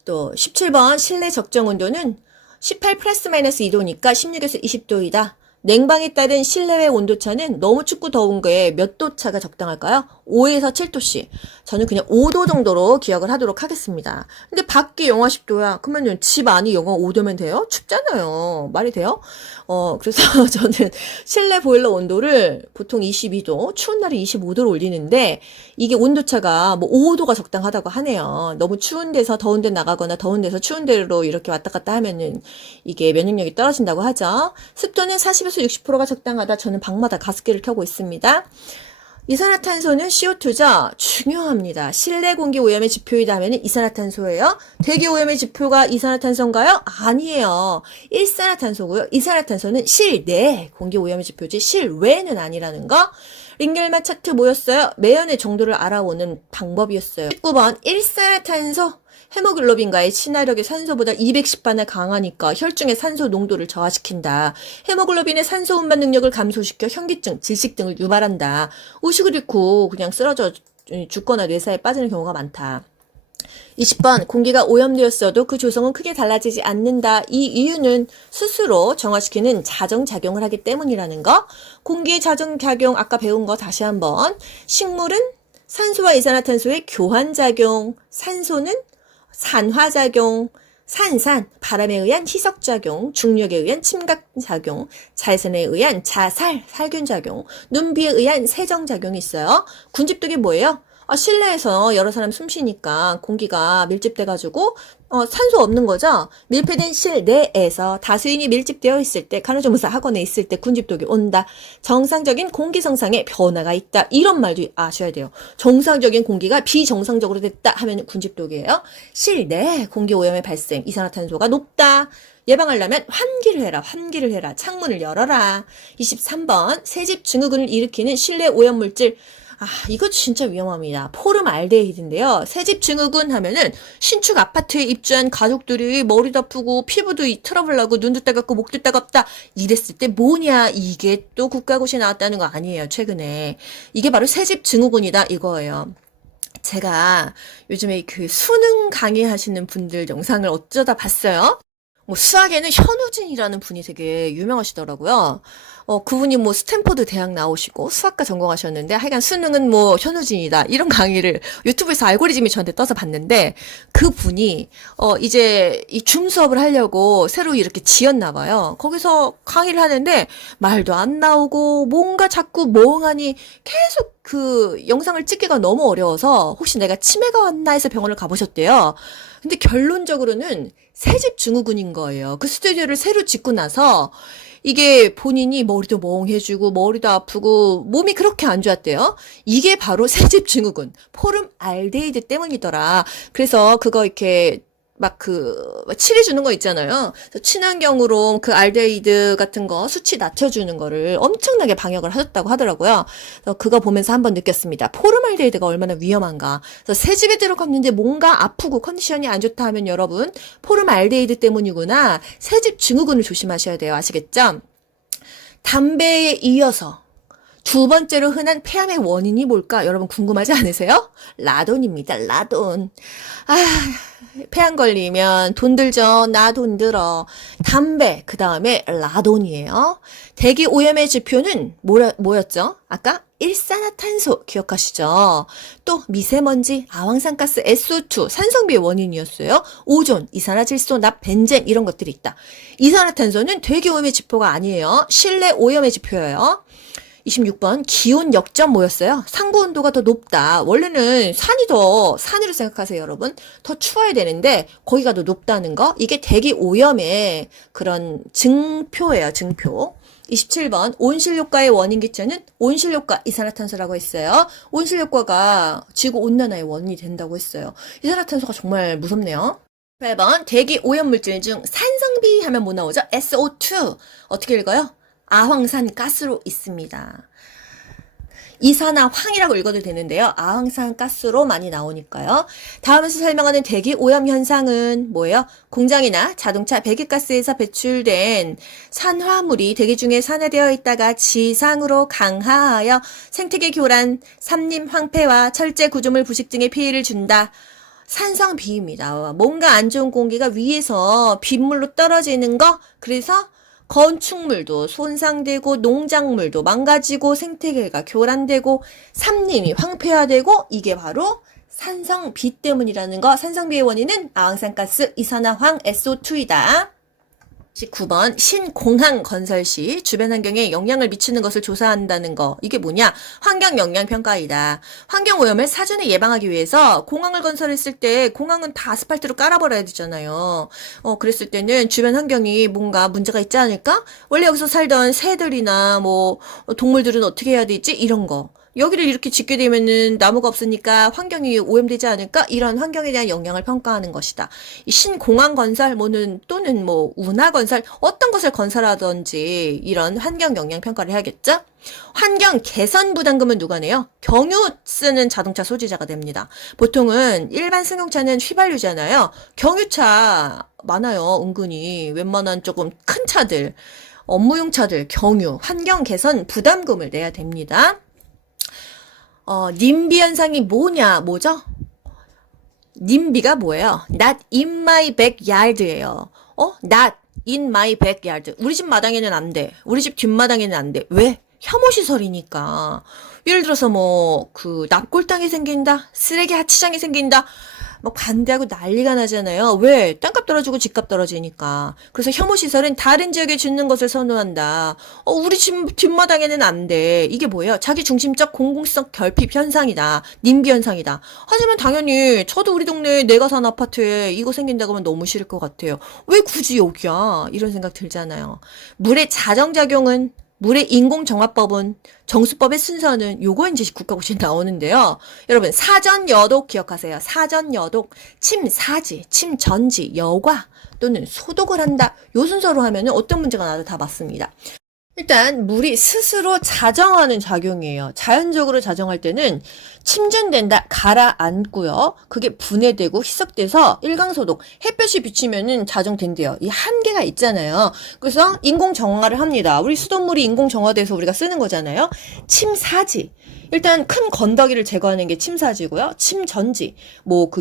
또 17번 실내 적정 온도는 18 플러스 마이너스 2도니까 16에서 20도이다. 냉방에 따른 실내외 온도차는 너무 춥고 더운 거에 몇 도 차가 적당할까요? 5에서 7도씩. 저는 그냥 5도 정도로 기억을 하도록 하겠습니다. 근데 밖이 영하 10도야. 그러면 집 안이 영하 5도면 돼요? 춥잖아요. 말이 돼요? 그래서 저는 실내 보일러 온도를 보통 22도, 추운 날에 25도로 올리는데 이게 온도차가 뭐 5도가 적당하다고 하네요. 너무 추운 데서 더운 데 나가거나 더운 데서 추운 데로 이렇게 왔다 갔다 하면은 이게 면역력이 떨어진다고 하죠. 습도는 40에서 60%가 적당하다. 저는 방마다 가습기를 켜고 있습니다. 이산화탄소는 CO2죠. 중요합니다. 실내 공기 오염의 지표이다 하면 이산화탄소예요. 대기 오염의 지표가 이산화탄소인가요? 아니에요. 일산화탄소고요. 이산화탄소는 실내 공기 오염의 지표지 실외는 아니라는 거. 링겔만 차트 뭐였어요? 매연의 정도를 알아오는 방법이었어요. 19번 일산화탄소. 헤모글로빈과의 친화력이 산소보다 210배나 강하니까 혈중의 산소 농도를 저하시킨다. 헤모글로빈의 산소 운반 능력을 감소시켜 현기증, 질식 등을 유발한다. 의식을 잃고 그냥 쓰러져 죽거나 뇌사에 빠지는 경우가 많다. 20번 공기가 오염되었어도 그 조성은 크게 달라지지 않는다. 이 이유는 스스로 정화시키는 자정작용을 하기 때문이라는 거. 공기의 자정작용 아까 배운 거 다시 한번. 식물은 산소와 이산화탄소의 교환작용, 산소는 산화작용, 산산, 바람에 의한 희석작용, 중력에 의한 침각작용, 자외선에 의한 자살, 살균작용, 눈비에 의한 세정작용이 있어요. 군집독이 뭐예요? 실내에서 여러 사람 숨 쉬니까 공기가 밀집돼가지고 산소 없는 거죠. 밀폐된 실내에서 다수인이 밀집되어 있을 때 간호조무사 학원에 있을 때 군집독이 온다. 정상적인 공기 성상에 변화가 있다. 이런 말도 아셔야 돼요. 정상적인 공기가 비정상적으로 됐다 하면 군집독이에요. 실내 공기 오염의 발생, 이산화탄소가 높다. 예방하려면 환기를 해라. 환기를 해라. 창문을 열어라. 23번 새집 증후군을 일으키는 실내 오염물질. 이거 진짜 위험합니다. 포름알데히드인데요. 새집 증후군 하면은 신축 아파트에 입주한 가족들이 머리도 아프고 피부도 트러블 나고 눈도 따갑고 목도 따갑다 이랬을 때 뭐냐, 이게 또 국가고시에 나왔다는 거 아니에요. 최근에 이게 바로 새집 증후군이다 이거예요. 제가 요즘에 그 수능 강의하시는 분들 영상을 어쩌다 봤어요. 뭐 수학에는 현우진이라는 분이 되게 유명하시더라고요. 그분이 뭐 스탠포드 대학 나오시고 수학과 전공하셨는데 하여간 수능은 뭐 현우진이다 이런 강의를 유튜브에서 알고리즘이 저한테 떠서 봤는데, 그분이 이제 이 줌 수업을 하려고 새로 이렇게 지었나 봐요. 거기서 강의를 하는데 말도 안 나오고 뭔가 자꾸 멍하니 계속 그 영상을 찍기가 너무 어려워서 혹시 내가 치매가 왔나 해서 병원을 가보셨대요. 근데 결론적으로는 새집 증후군인 거예요. 그 스튜디오를 새로 짓고 나서 이게 본인이 머리도 멍해지고 머리도 아프고 몸이 그렇게 안 좋았대요. 이게 바로 새집 증후군, 포름알데히드 때문이더라. 그래서 그거 이렇게 막 칠해주는 거 있잖아요. 친환경으로 그 알데히드 같은 거 수치 낮춰주는 거를 엄청나게 방역을 하셨다고 하더라고요. 그래서 그거 보면서 한번 느꼈습니다. 포름알데히드가 얼마나 위험한가. 그래서 새 집에 들어갔는데 뭔가 아프고 컨디션이 안 좋다 하면 여러분 포름알데히드 때문이구나. 새집 증후군을 조심하셔야 돼요. 아시겠죠? 담배에 이어서 두 번째로 흔한 폐암의 원인이 뭘까? 여러분 궁금하지 않으세요? 라돈입니다. 라돈. 아, 폐암 걸리면 돈 들죠. 나 돈 들어. 담배, 그 다음에 라돈이에요. 대기 오염의 지표는 뭐였죠? 아까 일산화탄소 기억하시죠? 또 미세먼지, 아황산가스, SO2, 산성비의 원인이었어요. 오존, 이산화질소, 납, 벤젠 이런 것들이 있다. 이산화탄소는 대기 오염의 지표가 아니에요. 실내 오염의 지표예요. 26번 기온 역점 뭐였어요? 상부 온도가 더 높다. 원래는 산으로 생각하세요, 여러분. 더 추워야 되는데 거기가 더 높다는 거. 이게 대기 오염의 그런 증표예요, 증표. 27번 온실효과의 원인 기체는 온실효과 이산화탄소라고 했어요. 온실효과가 지구온난화의 원인이 된다고 했어요. 이산화탄소가 정말 무섭네요. 8번 대기 오염물질 중 산성비 하면 뭐 나오죠? SO2 어떻게 읽어요? 아황산가스로 있습니다. 이산화황이라고 읽어도 되는데요. 아황산가스로 많이 나오니까요. 다음에서 설명하는 대기 오염 현상은 뭐예요? 공장이나 자동차 배기가스에서 배출된 산화물이 대기 중에 산화되어 있다가 지상으로 강하하여 생태계 교란, 산림 황폐와 철제 구조물 부식 등의 피해를 준다. 산성비입니다. 뭔가 안 좋은 공기가 위에서 빗물로 떨어지는 거, 그래서 건축물도 손상되고 농작물도 망가지고 생태계가 교란되고 산림이 황폐화되고 이게 바로 산성비 때문이라는 거. 산성비의 원인은 아황산가스, 이산화황, SO2이다. 19번 신공항 건설 시 주변 환경에 영향을 미치는 것을 조사한다는 거. 이게 뭐냐? 환경 영향 평가이다. 환경 오염을 사전에 예방하기 위해서 공항을 건설했을 때 공항은 다 아스팔트로 깔아버려야 되잖아요. 그랬을 때는 주변 환경이 뭔가 문제가 있지 않을까? 원래 여기서 살던 새들이나 뭐 동물들은 어떻게 해야 되지? 이런 거. 여기를 이렇게 짓게 되면은 나무가 없으니까 환경이 오염되지 않을까? 이런 환경에 대한 영향을 평가하는 것이다. 이 신공항 건설 또는 운하 건설 어떤 것을 건설하든지 이런 환경 영향 평가를 해야겠죠? 환경 개선 부담금은 누가 내요? 경유 쓰는 자동차 소지자가 됩니다. 보통은 일반 승용차는 휘발유잖아요. 경유차 많아요. 은근히 웬만한 조금 큰 차들, 업무용 차들 경유, 환경 개선 부담금을 내야 됩니다. 님비 현상이 뭐죠? 님비가 뭐예요? Not in my backyard예요. Not in my backyard. 우리 집 마당에는 안 돼. 우리 집 뒷마당에는 안 돼. 왜? 혐오시설이니까. 예를 들어서 납골당이 생긴다? 쓰레기 하치장이 생긴다? 막 반대하고 난리가 나잖아요. 왜? 땅값 떨어지고 집값 떨어지니까. 그래서 혐오시설은 다른 지역에 짓는 것을 선호한다. 우리 집 뒷마당에는 안 돼. 이게 뭐예요? 자기 중심적 공공성 결핍 현상이다. 님비 현상이다. 하지만 당연히 저도 우리 동네에 내가 사는 아파트에 이거 생긴다고 하면 너무 싫을 것 같아요. 왜 굳이 여기야? 이런 생각 들잖아요. 물의 자정작용은 물의 인공정화법은 정수법의 순서는 요거 이제 국가고시에 나오는데요. 여러분 사전여독 기억하세요. 사전여독, 침사지, 침전지, 여과 또는 소독을 한다. 요 순서로 하면은 어떤 문제가 나도 다 맞습니다. 일단 물이 스스로 자정하는 작용이에요. 자연적으로 자정할 때는 침전된다, 가라앉고요. 그게 분해되고 희석돼서 일광소독, 햇볕이 비치면은 자정된대요. 이 한계가 있잖아요. 그래서 인공정화를 합니다. 우리 수돗물이 인공정화돼서 우리가 쓰는 거잖아요. 침사지. 일단 큰 건더기를 제거하는 게 침사지고요. 침전지.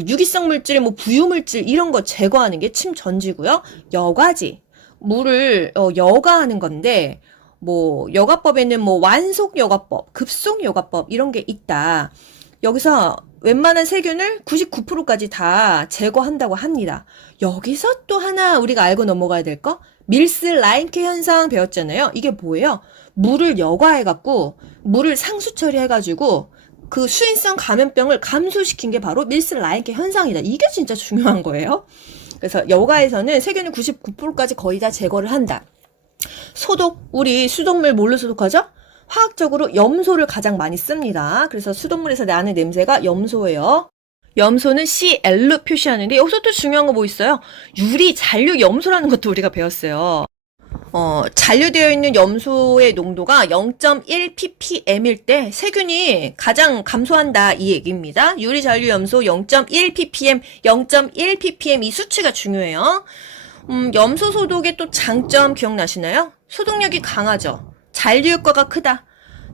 유기성 물질, 부유물질 이런 거 제거하는 게 침전지고요. 여과지. 물을 여과하는 건데 여과법에는 완속 여과법, 급속 여과법 이런 게 있다. 여기서 웬만한 세균을 99%까지 다 제거한다고 합니다. 여기서 또 하나 우리가 알고 넘어가야 될 거? 밀스 라인케 현상 배웠잖아요. 이게 뭐예요? 물을 여과해갖고 물을 상수 처리해가지고 그 수인성 감염병을 감소시킨 게 바로 밀스 라인케 현상이다. 이게 진짜 중요한 거예요. 그래서 여과에서는 세균을 99%까지 거의 다 제거를 한다. 소독, 우리 수돗물 뭘로 소독하죠? 화학적으로 염소를 가장 많이 씁니다. 그래서 수돗물에서 나는 냄새가 염소예요. 염소는 Cl로 표시하는데 여기서 또 중요한 거 뭐 있어요? 유리 잔류 염소라는 것도 우리가 배웠어요. 잔류되어 있는 염소의 농도가 0.1ppm일 때 세균이 가장 감소한다 이 얘기입니다. 유리 잔류 염소 0.1ppm, 0.1ppm 이 수치가 중요해요. 염소 소독의 또 장점 기억나시나요? 소독력이 강하죠. 잔류 효과가 크다.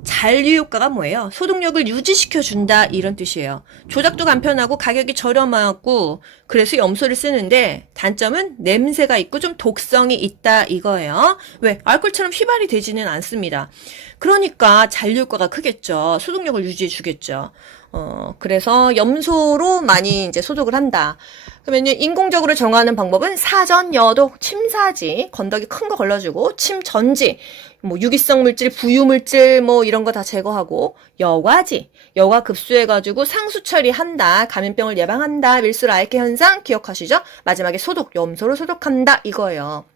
잔류 효과가 뭐예요? 소독력을 유지시켜준다 이런 뜻이에요. 조작도 간편하고 가격이 저렴하고 그래서 염소를 쓰는데 단점은 냄새가 있고 좀 독성이 있다 이거예요. 왜? 알코올처럼 휘발이 되지는 않습니다. 그러니까 잔류 효과가 크겠죠. 소독력을 유지해 주겠죠. 그래서 염소로 많이 이제 소독을 한다. 그러면 인공적으로 정하는 방법은 사전 여독, 침사지, 건더기 큰 거 걸러주고, 침전지, 뭐 유기성 물질, 부유물질 뭐 이런 거 다 제거하고, 여과지, 여과 급수해가지고 상수 처리한다, 감염병을 예방한다, 밀수 라이케 현상 기억하시죠? 마지막에 소독, 염소로 소독한다 이거예요.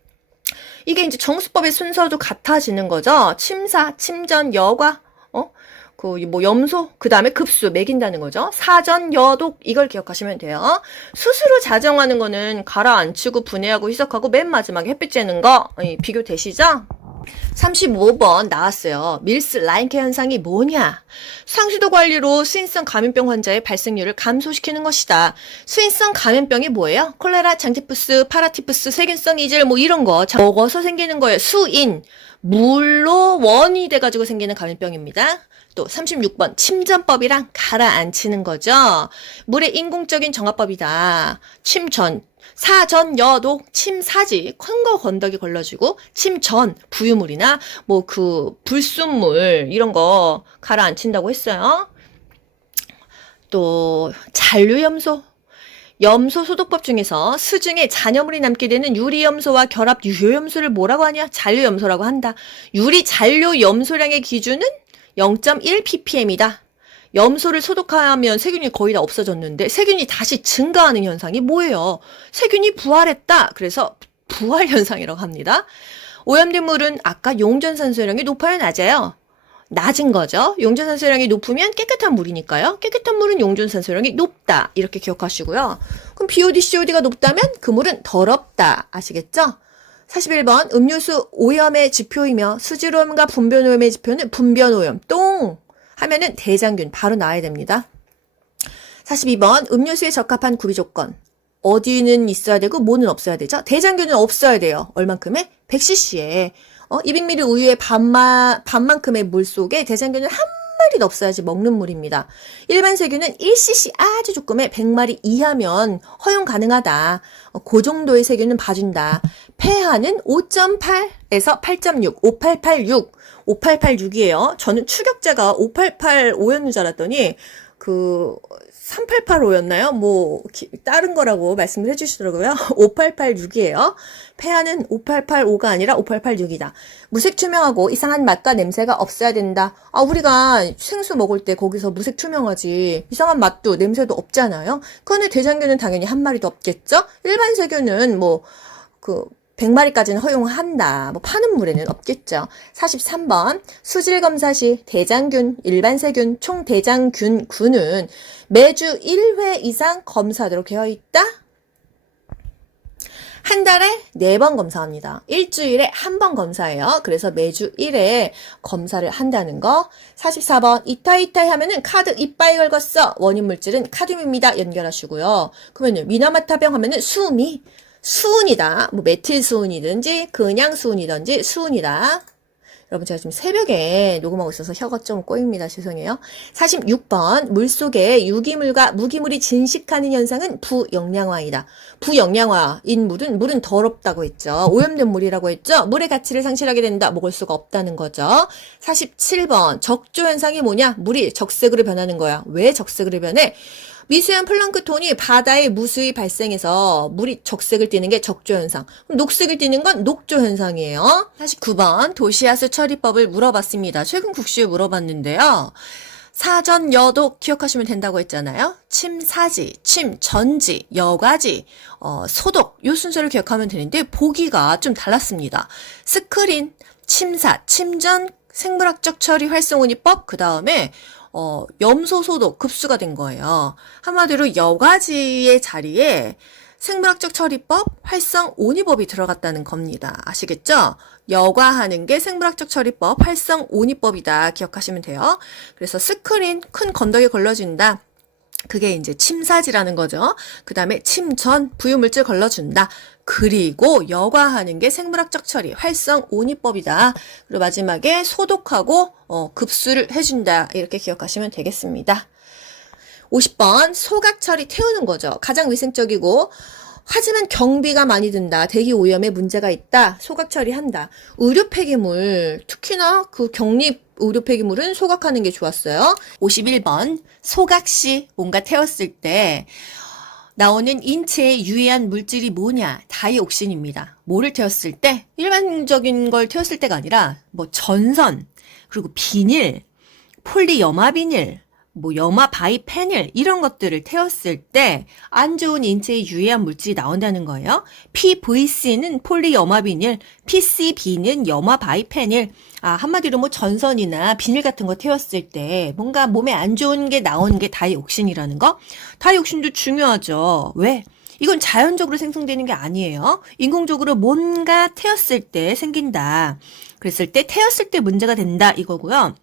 이게 이제 정수법의 순서도 같아지는 거죠. 침사, 침전, 여과, 염소, 그 다음에 급수, 매긴다는 거죠. 사전, 여독, 이걸 기억하시면 돼요. 수수로 자정하는 거는 가라앉히고, 분해하고, 희석하고, 맨 마지막에 햇빛 쬐는 거, 비교되시죠? 35번 나왔어요. 밀스 라인케 현상이 뭐냐? 상수도 관리로 수인성 감염병 환자의 발생률을 감소시키는 것이다. 수인성 감염병이 뭐예요? 콜레라, 장티푸스, 파라티푸스, 세균성 이질 뭐 이런 거 먹어서 생기는 거예요. 수인, 물로 원이 돼가지고 생기는 감염병입니다. 또 36번 침전법이랑 가라앉히는 거죠. 물의 인공적인 정화법이다. 침전, 사전, 여독, 침사지, 큰 거 건더기 걸러주고 침전, 부유물이나 뭐 불순물 이런 거 가라앉힌다고 했어요. 또 잔류염소. 염소 소독법 중에서 수중에 잔여물이 남게 되는 유리염소와 결합 유효염소를 뭐라고 하냐? 잔류염소라고 한다. 유리 잔류 염소량의 기준은 0.1 ppm이다. 염소를 소독하면 세균이 거의 다 없어졌는데 세균이 다시 증가하는 현상이 뭐예요? 세균이 부활했다. 그래서 부활 현상이라고 합니다. 오염된 물은 아까 용존산소량이 높아요, 낮아요? 낮은 거죠. 용존산소량이 높으면 깨끗한 물이니까요. 깨끗한 물은 용존산소량이 높다. 이렇게 기억하시고요. 그럼 BOD, COD가 높다면 그 물은 더럽다. 아시겠죠? 41번 음료수 오염의 지표이며 수질오염과 분변오염의 지표는 분변오염, 똥 하면은 대장균 바로 나와야 됩니다. 42번 음료수에 적합한 구비 조건. 어디는 있어야 되고 뭐는 없어야 되죠? 대장균은 없어야 돼요. 얼만큼에? 100cc에 200ml 우유의 반만큼의 물 속에 대장균은 한 마리도 없어야지 먹는 물입니다. 일반 세균은 1cc 아주 조금에 100마리 이하면 허용 가능하다. 그 정도의 세균은 봐준다. 폐하는 5.8에서 8.6, 5886, 5886이에요. 저는 추격자가 5885였는 줄 알았더니 3885였나요? 다른 거라고 말씀을 해주시더라고요. 5886이에요. 폐하는 5885가 아니라 5886이다. 무색 투명하고 이상한 맛과 냄새가 없어야 된다. 우리가 생수 먹을 때 거기서 무색 투명하지. 이상한 맛도 냄새도 없잖아요. 그런데 대장균은 당연히 한 마리도 없겠죠? 일반 세균은 100마리까지는 허용한다. 파는 물에는 없겠죠. 43번 수질 검사 시 대장균, 일반 세균, 총 대장균군은 매주 1회 이상 검사하도록 되어 있다. 한 달에 4번 검사합니다. 일주일에 1번 검사해요. 그래서 매주 1회 검사를 한다는 거. 44번 이타이타이 하면은 카드 이빠이 긁었어. 원인 물질은 카듐입니다. 연결하시고요. 그러면요 미나마타병 하면은 수은이다. 메틸 수은이든지 그냥 수은이든지 수은이다. 여러분 제가 지금 새벽에 녹음하고 있어서 혀가 좀 꼬입니다. 죄송해요. 46번 물속에 유기물과 무기물이 진식하는 현상은 부영양화이다. 부영양화인 물은 더럽다고 했죠. 오염된 물이라고 했죠. 물의 가치를 상실하게 된다. 먹을 수가 없다는 거죠. 47번 적조 현상이 뭐냐? 물이 적색으로 변하는 거야. 왜 적색으로 변해? 미세한 플랑크톤이 바다에 무수히 발생해서 물이 적색을 띠는 게 적조현상. 그럼 녹색을 띠는 건 녹조현상이에요. 49번 도시하수 처리법을 물어봤습니다. 최근 국시에 물어봤는데요. 사전 여독 기억하시면 된다고 했잖아요. 침사지, 침전지, 여과지, 소독 이 순서를 기억하면 되는데 보기가 좀 달랐습니다. 스크린, 침사, 침전, 생물학적 처리 활성온이법 그 다음에 염소 소독 급수가 된 거예요. 한마디로 여과지의 자리에 생물학적 처리법, 활성 온이법이 들어갔다는 겁니다. 아시겠죠? 여과하는 게 생물학적 처리법, 활성 온이법이다. 기억하시면 돼요. 그래서 스크린, 큰 건더기 걸러진다. 그게 이제 침사지라는 거죠. 그 다음에 침전, 부유물질 걸러준다. 그리고 여과하는 게 생물학적 처리, 활성 온이법이다. 그리고 마지막에 소독하고 급수를 해준다. 이렇게 기억하시면 되겠습니다. 50번 소각 처리 태우는 거죠. 가장 위생적이고 하지만 경비가 많이 든다. 대기 오염에 문제가 있다. 소각 처리한다. 의료 폐기물, 특히나 그 격리 의료 폐기물은 소각하는 게 좋았어요. 51번 소각 시 뭔가 태웠을 때 나오는 인체에 유해한 물질이 뭐냐? 다이옥신입니다. 뭐를 태웠을 때? 일반적인 걸 태웠을 때가 아니라 뭐 전선, 그리고 비닐, 폴리염화비닐, 뭐 염화바이페닐 이런 것들을 태웠을 때 안 좋은 인체에 유해한 물질이 나온다는 거예요. PVC는 폴리염화비닐, PCB는 염화바이페닐. 한마디로 뭐 전선이나 비닐 같은 거 태웠을 때 뭔가 몸에 안 좋은 게 나오는 게 다이옥신이라는 거. 다이옥신도 중요하죠. 왜? 이건 자연적으로 생성되는 게 아니에요. 인공적으로 뭔가 태웠을 때 생긴다. 그랬을 때 태웠을 때 문제가 된다 이거고요.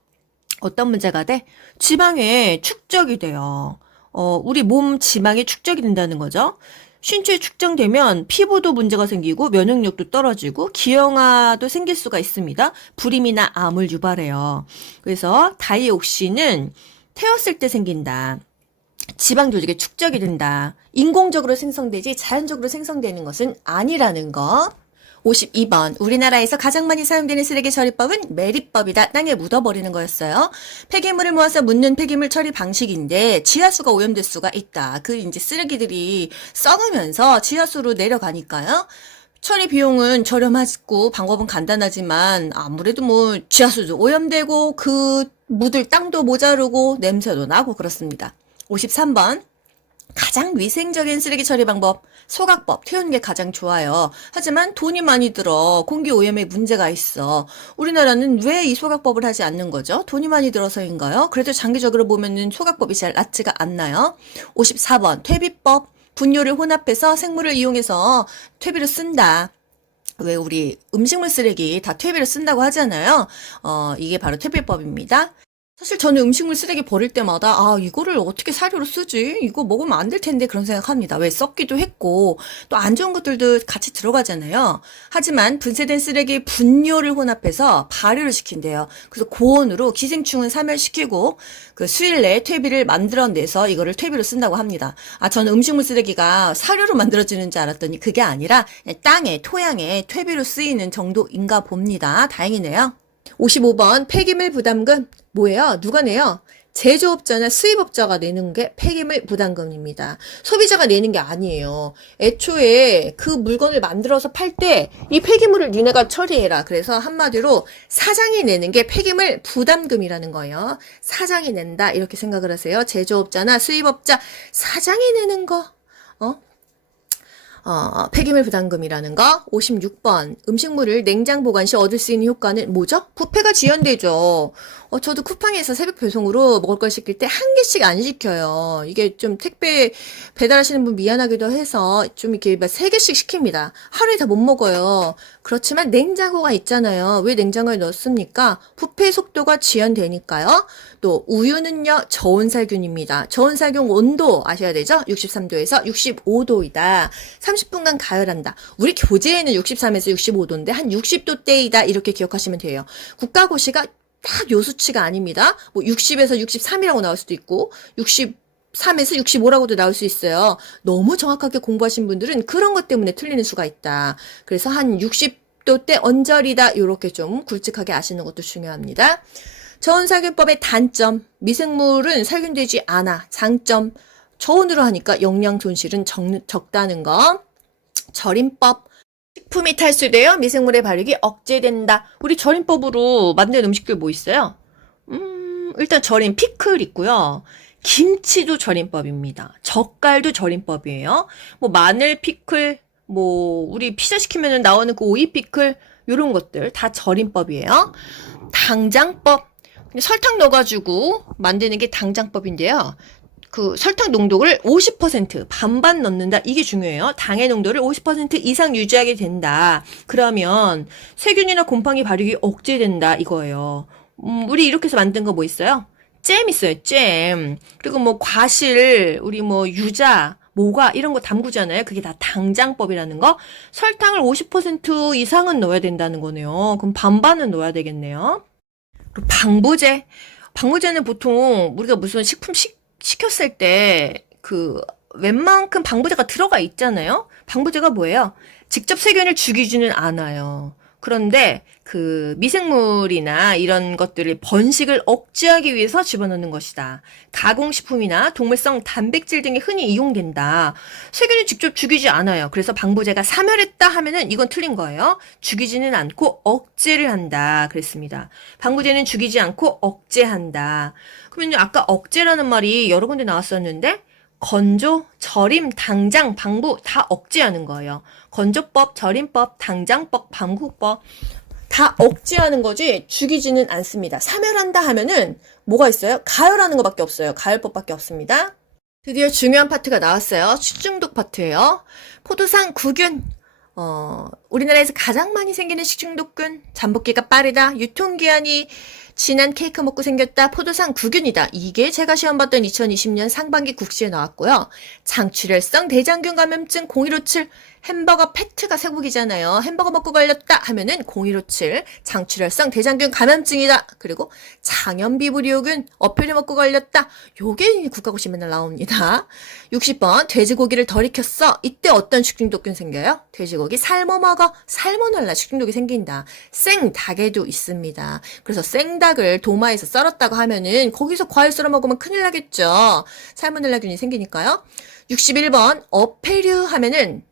어떤 문제가 돼? 지방에 축적이 돼요. 우리 몸 지방에 축적이 된다는 거죠. 신체에 축적되면 피부도 문제가 생기고 면역력도 떨어지고 기형아도 생길 수가 있습니다. 불임이나 암을 유발해요. 그래서 다이옥신은 태웠을 때 생긴다. 지방 조직에 축적이 된다. 인공적으로 생성되지 자연적으로 생성되는 것은 아니라는 거. 52번 우리나라에서 가장 많이 사용되는 쓰레기 처리법은 매립법이다. 땅에 묻어버리는 거였어요. 폐기물을 모아서 묻는 폐기물 처리 방식인데 지하수가 오염될 수가 있다. 그 이제 쓰레기들이 썩으면서 지하수로 내려가니까요. 처리 비용은 저렴하고 방법은 간단하지만 아무래도 뭐 지하수도 오염되고 그 묻을 땅도 모자르고 냄새도 나고 그렇습니다. 53번 가장 위생적인 쓰레기 처리 방법, 소각법, 태우는 게 가장 좋아요. 하지만 돈이 많이 들어, 공기 오염에 문제가 있어. 우리나라는 왜 이 소각법을 하지 않는 거죠? 돈이 많이 들어서인가요? 그래도 장기적으로 보면은 소각법이 잘 낫지가 않나요? 54번, 퇴비법, 분뇨를 혼합해서 생물을 이용해서 퇴비를 쓴다. 왜 우리 음식물 쓰레기 다 퇴비를 쓴다고 하잖아요. 이게 바로 퇴비법입니다. 사실 저는 음식물 쓰레기 버릴 때마다 이거를 어떻게 사료로 쓰지? 이거 먹으면 안 될 텐데 그런 생각합니다. 왜 썩기도 했고 또 안 좋은 것들도 같이 들어가잖아요. 하지만 분쇄된 쓰레기 분뇨를 혼합해서 발효를 시킨대요. 그래서 고온으로 기생충은 사멸시키고 그 수일 내에 퇴비를 만들어내서 이거를 퇴비로 쓴다고 합니다. 저는 음식물 쓰레기가 사료로 만들어지는 줄 알았더니 그게 아니라 땅에 토양에 퇴비로 쓰이는 정도인가 봅니다. 다행이네요. 55번 폐기물 부담금 뭐예요? 누가 내요? 제조업자나 수입업자가 내는 게 폐기물 부담금입니다. 소비자가 내는 게 아니에요. 애초에 그 물건을 만들어서 팔 때 이 폐기물을 니네가 처리해라. 그래서 한마디로 사장이 내는 게 폐기물 부담금이라는 거예요. 사장이 낸다 이렇게 생각을 하세요. 제조업자나 수입업자 사장이 내는 거. 폐기물 부담금이라는 거. 56번 음식물을 냉장 보관 시 얻을 수 있는 효과는 뭐죠? 부패가 지연되죠. 저도 쿠팡에서 새벽 배송으로 먹을 걸 시킬 때 한 개씩 안 시켜요. 이게 좀 택배 배달하시는 분 미안하기도 해서 좀 이렇게 막 3개씩 시킵니다. 하루에 다 못 먹어요. 그렇지만 냉장고가 있잖아요. 왜 냉장고에 넣습니까? 부패 속도가 지연되니까요. 또 우유는요 저온살균입니다. 저온살균 온도 아셔야 되죠? 63도에서 65도이다. 30분간 가열한다. 우리 교재에는 63에서 65도인데 한 60도대이다 이렇게 기억하시면 돼요. 국가고시가 딱 요 수치가 아닙니다. 뭐 60에서 63이라고 나올 수도 있고 63에서 65라고도 나올 수 있어요. 너무 정확하게 공부하신 분들은 그런 것 때문에 틀리는 수가 있다. 그래서 한 60도대 언저리다 이렇게 좀 굵직하게 아시는 것도 중요합니다. 저온살균법의 단점, 미생물은 살균되지 않아. 장점, 저온으로 하니까 영양 손실은 적다는 거. 절임법, 식품이 탈수되어 미생물의 발육이 억제된다. 우리 절임법으로 만든 음식들 뭐 있어요? 일단 절임 피클 있고요. 김치도 절임법입니다. 젓갈도 절임법이에요. 뭐 마늘 피클, 뭐 우리 피자 시키면 나오는 그 오이 피클 요런 것들 다 절임법이에요. 당장법, 설탕 넣어가지고 만드는 게 당장법인데요. 그 설탕 농도를 50% 반반 넣는다. 이게 중요해요. 당의 농도를 50% 이상 유지하게 된다. 그러면 세균이나 곰팡이 발육이 억제된다. 이거예요. 우리 이렇게 해서 만든 거 뭐 있어요? 잼 있어요, 잼. 그리고 뭐 과실, 우리 뭐 유자, 모과 이런 거 담그잖아요. 그게 다 당장법이라는 거. 설탕을 50% 이상은 넣어야 된다는 거네요. 그럼 반반은 넣어야 되겠네요. 그리고 방부제. 방부제는 보통 우리가 무슨 식품 시켰을 때 그 웬만큼 방부제가 들어가 있잖아요. 방부제가 뭐예요? 직접 세균을 죽이지는 않아요. 그런데 그 미생물이나 이런 것들을 번식을 억제하기 위해서 집어넣는 것이다. 가공식품이나 동물성 단백질 등이 흔히 이용된다. 세균을 직접 죽이지 않아요. 그래서 방부제가 사멸했다 하면은 이건 틀린 거예요. 죽이지는 않고 억제를 한다. 그랬습니다. 방부제는 죽이지 않고 억제한다. 그러면 아까 억제라는 말이 여러 군데 나왔었는데 건조, 절임, 당장, 방부 다 억제하는 거예요. 건조법, 절임법, 당장법, 방부법 다 억제하는 거지 죽이지는 않습니다. 사멸한다 하면은 뭐가 있어요? 가열하는 것밖에 없어요. 가열법밖에 없습니다. 드디어 중요한 파트가 나왔어요. 식중독 파트예요. 포도상 구균. 우리나라에서 가장 많이 생기는 식중독균. 잠복기가 빠르다. 유통기한이 지난 케이크 먹고 생겼다. 포도상 구균이다. 이게 제가 시험 봤던 2020년 상반기 국시에 나왔고요. 장출혈성 대장균 감염증 0157. 햄버거 패트가 세국이잖아요. 햄버거 먹고 걸렸다 하면은 0157 장출혈성 대장균 감염증이다. 그리고 장염비브리오균 어패류 먹고 걸렸다. 요게 국가고시 맨날 나옵니다. 60번 돼지고기를 덜 익혔어. 이때 어떤 식중독균 생겨요? 돼지고기 삶아 먹어. 살모넬라 식중독이 생긴다. 생닭에도 있습니다. 그래서 생닭을 도마에서 썰었다고 하면은 거기서 과일 썰어 먹으면 큰일 나겠죠. 살모넬라균이 생기니까요. 61번 어패류 하면은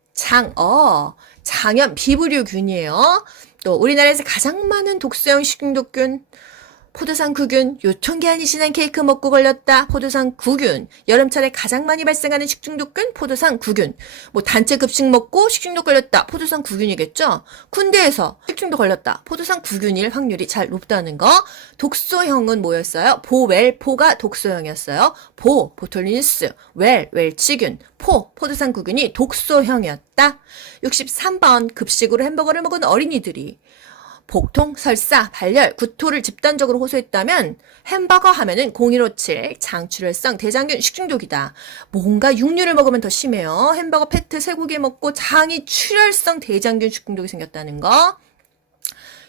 장염 비브리오균이에요. 또 우리나라에서 가장 많은 독소형 식중독균 포도상 구균, 유통기한이 지난 케이크 먹고 걸렸다. 포도상 구균, 여름철에 가장 많이 발생하는 식중독균, 포도상 구균. 뭐 단체 급식 먹고 식중독 걸렸다. 포도상 구균이겠죠? 군대에서 식중독 걸렸다. 포도상 구균일 확률이 잘 높다는 거. 독소형은 뭐였어요? 보웰포가 독소형이었어요. 보톨리니스, 웰치균, 포도상 구균이 독소형이었다. 63번 급식으로 햄버거를 먹은 어린이들이 복통, 설사, 발열, 구토를 집단적으로 호소했다면 햄버거 하면은 0157 장출혈성 대장균 식중독이다. 뭔가 육류를 먹으면 더 심해요. 햄버거 패트 쇠고기 먹고 장이 출혈성 대장균 식중독이 생겼다는 거.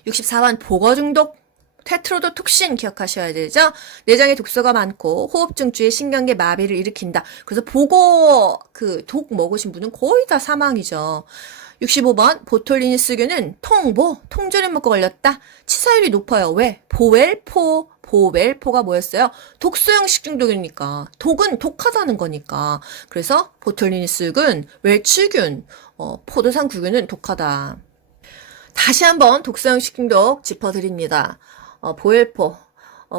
64번 보거 중독. 테트로도톡신 기억하셔야 되죠? 내장에 독소가 많고 호흡증 주에 신경계 마비를 일으킨다. 그래서 보거 독 먹으신 분은 거의 다 사망이죠. 65번 보톨리니스균은 통조림 먹고 걸렸다. 치사율이 높아요. 왜? 보웰포가 뭐였어요? 독소형 식중독이니까. 독은 독하다는 거니까. 그래서 보톨리니스균, 웰치균, 포도상 구균은 독하다. 다시 한번 독소형 식중독 짚어드립니다. 보웰포,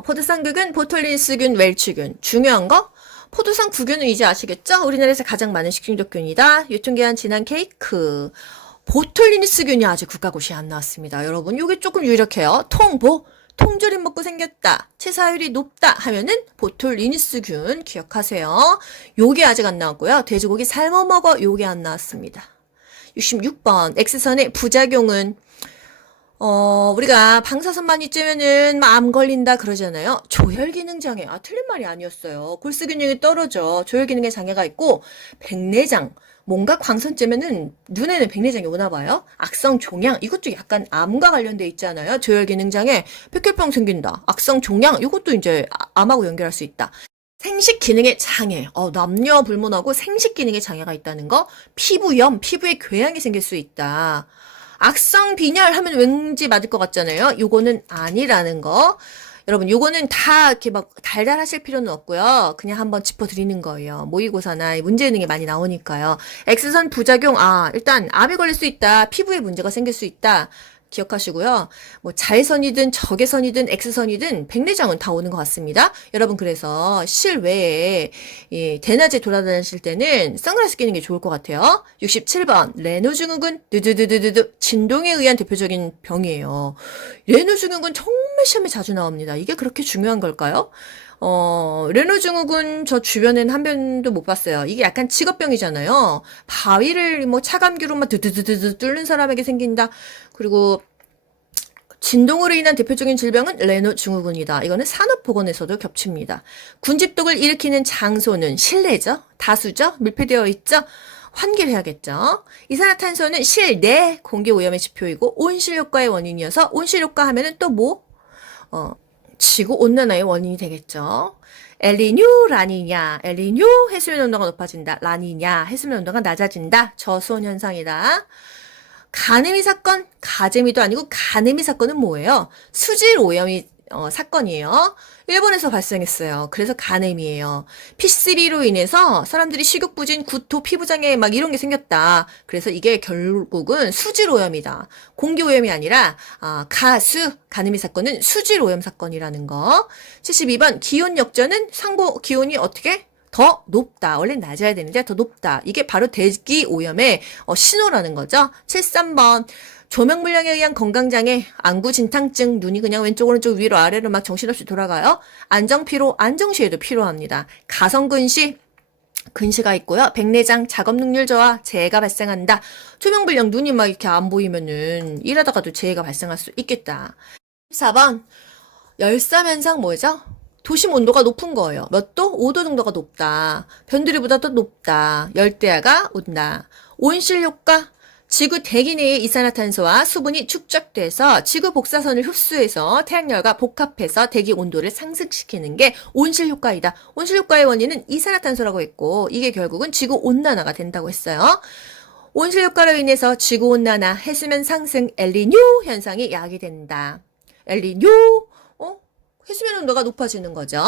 포도상균, 보톨리니스균, 웰치균. 중요한 거? 포도상 구균은 이제 아시겠죠? 우리나라에서 가장 많은 식중독균이다. 유통기한 지난 케이크. 보톨리니스균이 아직 국가고시에 안 나왔습니다. 여러분, 요게 조금 유력해요. 통조림 먹고 생겼다. 치사율이 높다 하면은 보톨리니스균 기억하세요. 요게 아직 안 나왔고요. 돼지고기 삶아 먹어 요게 안 나왔습니다. 66번 X선의 부작용은 우리가 방사선 많이 쬐면은 암 걸린다 그러잖아요. 조혈기능 장애. 틀린 말이 아니었어요. 골수 균형이 떨어져. 조혈기능에 장애가 있고, 백내장. 뭔가 광선 쬐면은 눈에는 백내장이 오나 봐요. 악성 종양. 이것도 약간 암과 관련돼 있잖아요. 조혈기능 장애. 백혈병 생긴다. 악성 종양. 이것도 이제 암하고 연결할 수 있다. 생식 기능의 장애. 남녀 불문하고 생식 기능의 장애가 있다는 거. 피부염. 피부에 궤양이 생길 수 있다. 악성 빈혈 하면 왠지 맞을 것 같잖아요. 요거는 아니라는 거. 여러분, 요거는 다 이렇게 막 달달하실 필요는 없고요. 그냥 한번 짚어드리는 거예요. 모의고사나 문제능이 많이 나오니까요. X선 부작용, 일단 암이 걸릴 수 있다. 피부에 문제가 생길 수 있다. 기억하시고요. 뭐 자외선이든 적외선이든 X선이든 백내장은 다 오는 것 같습니다. 여러분 그래서 실외에 대낮에 돌아다니실 때는 선글라스 끼는 게 좋을 것 같아요. 67번 레노증후군 드드드드드드 진동에 의한 대표적인 병이에요. 레노증후군 정말 시험에 자주 나옵니다. 이게 그렇게 중요한 걸까요? 레노증후군 저 주변엔 한 번도 못 봤어요. 이게 약간 직업병이잖아요. 바위를 뭐 차감기로 막 드드드드드 뚫는 사람에게 생긴다. 그리고 진동으로 인한 대표적인 질병은 레노 증후군이다. 이거는 산업보건에서도 겹칩니다. 군집독을 일으키는 장소는 실내죠. 다수죠. 밀폐되어 있죠. 환기를 해야겠죠. 이산화탄소는 실내 공기 오염의 지표이고 온실효과의 원인이어서 온실효과 하면은 또 뭐? 지구 온난화의 원인이 되겠죠. 엘니뇨, 라니냐. 엘니뇨, 해수면 온도가 높아진다. 라니냐, 해수면 온도가 낮아진다. 저수온 현상이다. 가늠이 사건, 가재미도 아니고 가늠이 사건은 뭐예요? 수질 오염이 사건이에요. 일본에서 발생했어요. 그래서 가늠이에요. P3로 인해서 사람들이 식욕부진, 구토, 피부장애 막 이런 게 생겼다. 그래서 이게 결국은 수질 오염이다. 공기 오염이 아니라 가늠이 사건은 수질 오염 사건이라는 거. 72번 기온 역전은 상보 기온이 어떻게? 더 높다. 원래 낮아야 되는데 더 높다. 이게 바로 대기 오염의 신호라는 거죠. 73번. 조명 불량에 의한 건강장애, 안구 진탕증, 눈이 그냥 왼쪽 오른쪽 위로 아래로 막 정신없이 돌아가요. 안정피로, 안정시에도 필요합니다. 가성근시, 근시가 있고요. 백내장, 작업능률 저하, 재해가 발생한다. 조명 불량, 눈이 막 이렇게 안 보이면은 일하다가도 재해가 발생할 수 있겠다. 14번. 열sam현상 뭐죠? 도심 온도가 높은 거예요. 몇 도? 5도 정도가 높다. 변두리보다 더 높다. 열대야가 온다. 온실효과. 지구 대기 내의 이산화탄소와 수분이 축적돼서 지구 복사선을 흡수해서 태양열과 복합해서 대기 온도를 상승시키는 게 온실효과이다. 온실효과의 원인은 이산화탄소라고 했고 이게 결국은 지구 온난화가 된다고 했어요. 온실효과로 인해서 지구 온난화, 해수면 상승, 엘니뇨 현상이 야기된다. 엘니뇨 해수면 온도가 높아지는 거죠.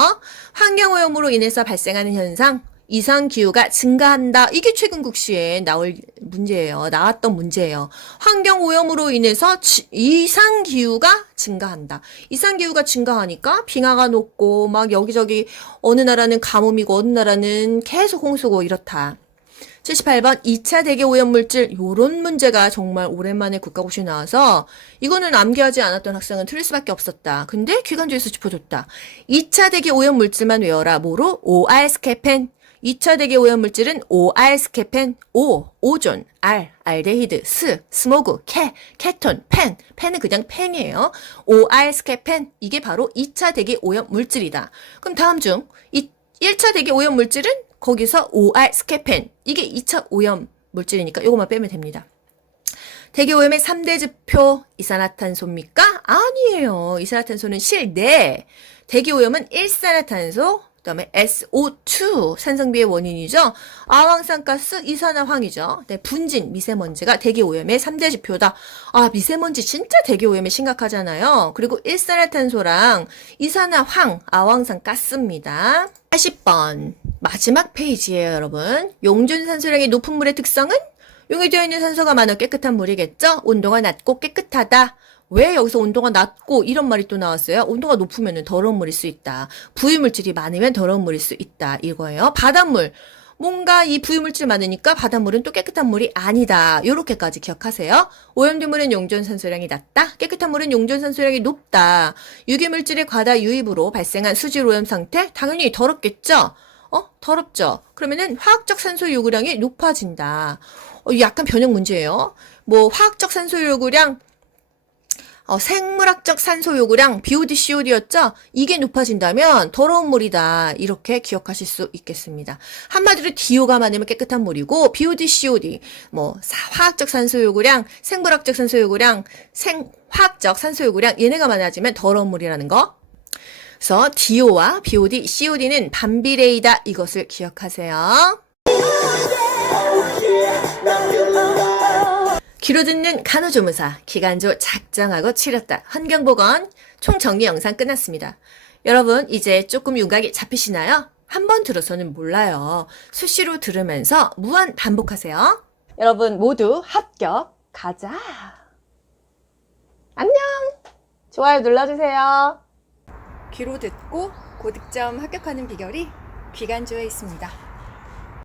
환경오염으로 인해서 발생하는 현상, 이상기후가 증가한다. 이게 최근 국시에 나왔던 문제예요. 환경오염으로 인해서 이상기후가 증가한다. 이상기후가 증가하니까 빙하가 녹고 막 여기저기 어느 나라는 가뭄이고 어느 나라는 계속 홍수고 이렇다. 78번 2차 대기 오염물질 요런 문제가 정말 오랜만에 국가고시 나와서 이거는 암기하지 않았던 학생은 틀릴 수밖에 없었다. 근데 기간조에서 짚어줬다. 2차 대기 오염물질만 외워라. 뭐로? OR-스케펜. 2차 대기 오염물질은 OR-스케펜, 오존, 알데히드, 스모그, 케톤, 펜은 그냥 펜이에요. OR-스케펜, 이게 바로 2차 대기 오염물질이다. 그럼 다음 중 1차 대기 오염물질은 거기서 OR-스케펜, 이게 2차 오염물질이니까 이것만 빼면 됩니다. 대기오염의 3대 지표 이산화탄소입니까? 아니에요. 이산화탄소는 실내. 대기오염은 일산화탄소, 그 다음에 SO2 산성비의 원인이죠. 아황산가스, 이산화황이죠. 네, 분진, 미세먼지가 대기오염의 3대 지표다. 미세먼지 진짜 대기오염이 심각하잖아요. 그리고 일산화탄소랑 이산화황, 아황산가스입니다. 80번 마지막 페이지예요, 여러분. 용존산소량이 높은 물의 특성은? 용해되어 있는 산소가 많아 깨끗한 물이겠죠? 온도가 낮고 깨끗하다. 왜 여기서 온도가 낮고 이런 말이 또 나왔어요? 온도가 높으면 더러운 물일 수 있다. 부유물질이 많으면 더러운 물일 수 있다. 이거예요. 바닷물. 뭔가 이 부유물질 많으니까 바닷물은 또 깨끗한 물이 아니다. 요렇게까지 기억하세요. 오염된 물은 용존산소량이 낮다. 깨끗한 물은 용존산소량이 높다. 유기물질의 과다 유입으로 발생한 수질 오염 상태? 당연히 더럽겠죠? 더럽죠? 그러면은 화학적 산소 요구량이 높아진다. 약간 변형 문제예요. 뭐 화학적 산소 요구량 생물학적 산소 요구량 BOD, COD였죠? 이게 높아진다면 더러운 물이다. 이렇게 기억하실 수 있겠습니다. 한마디로 DO가 많으면 깨끗한 물이고 BOD, COD 화학적 산소 요구량, 생물학적 산소 요구량, 화학적 산소 요구량 얘네가 많아지면 더러운 물이라는 거. 그래서 DO와 BOD, COD는 반비례이다. 이것을 기억하세요. 귀로 듣는 간호조무사, 기간조 작정하고 치렀다. 환경보건 총정리 영상 끝났습니다. 여러분 이제 조금 윤곽이 잡히시나요? 한 번 들어서는 몰라요. 수시로 들으면서 무한 반복하세요. 여러분 모두 합격. 가자. 안녕. 좋아요 눌러주세요. 귀로 듣고 고득점 합격하는 비결이 귀간조에 있습니다.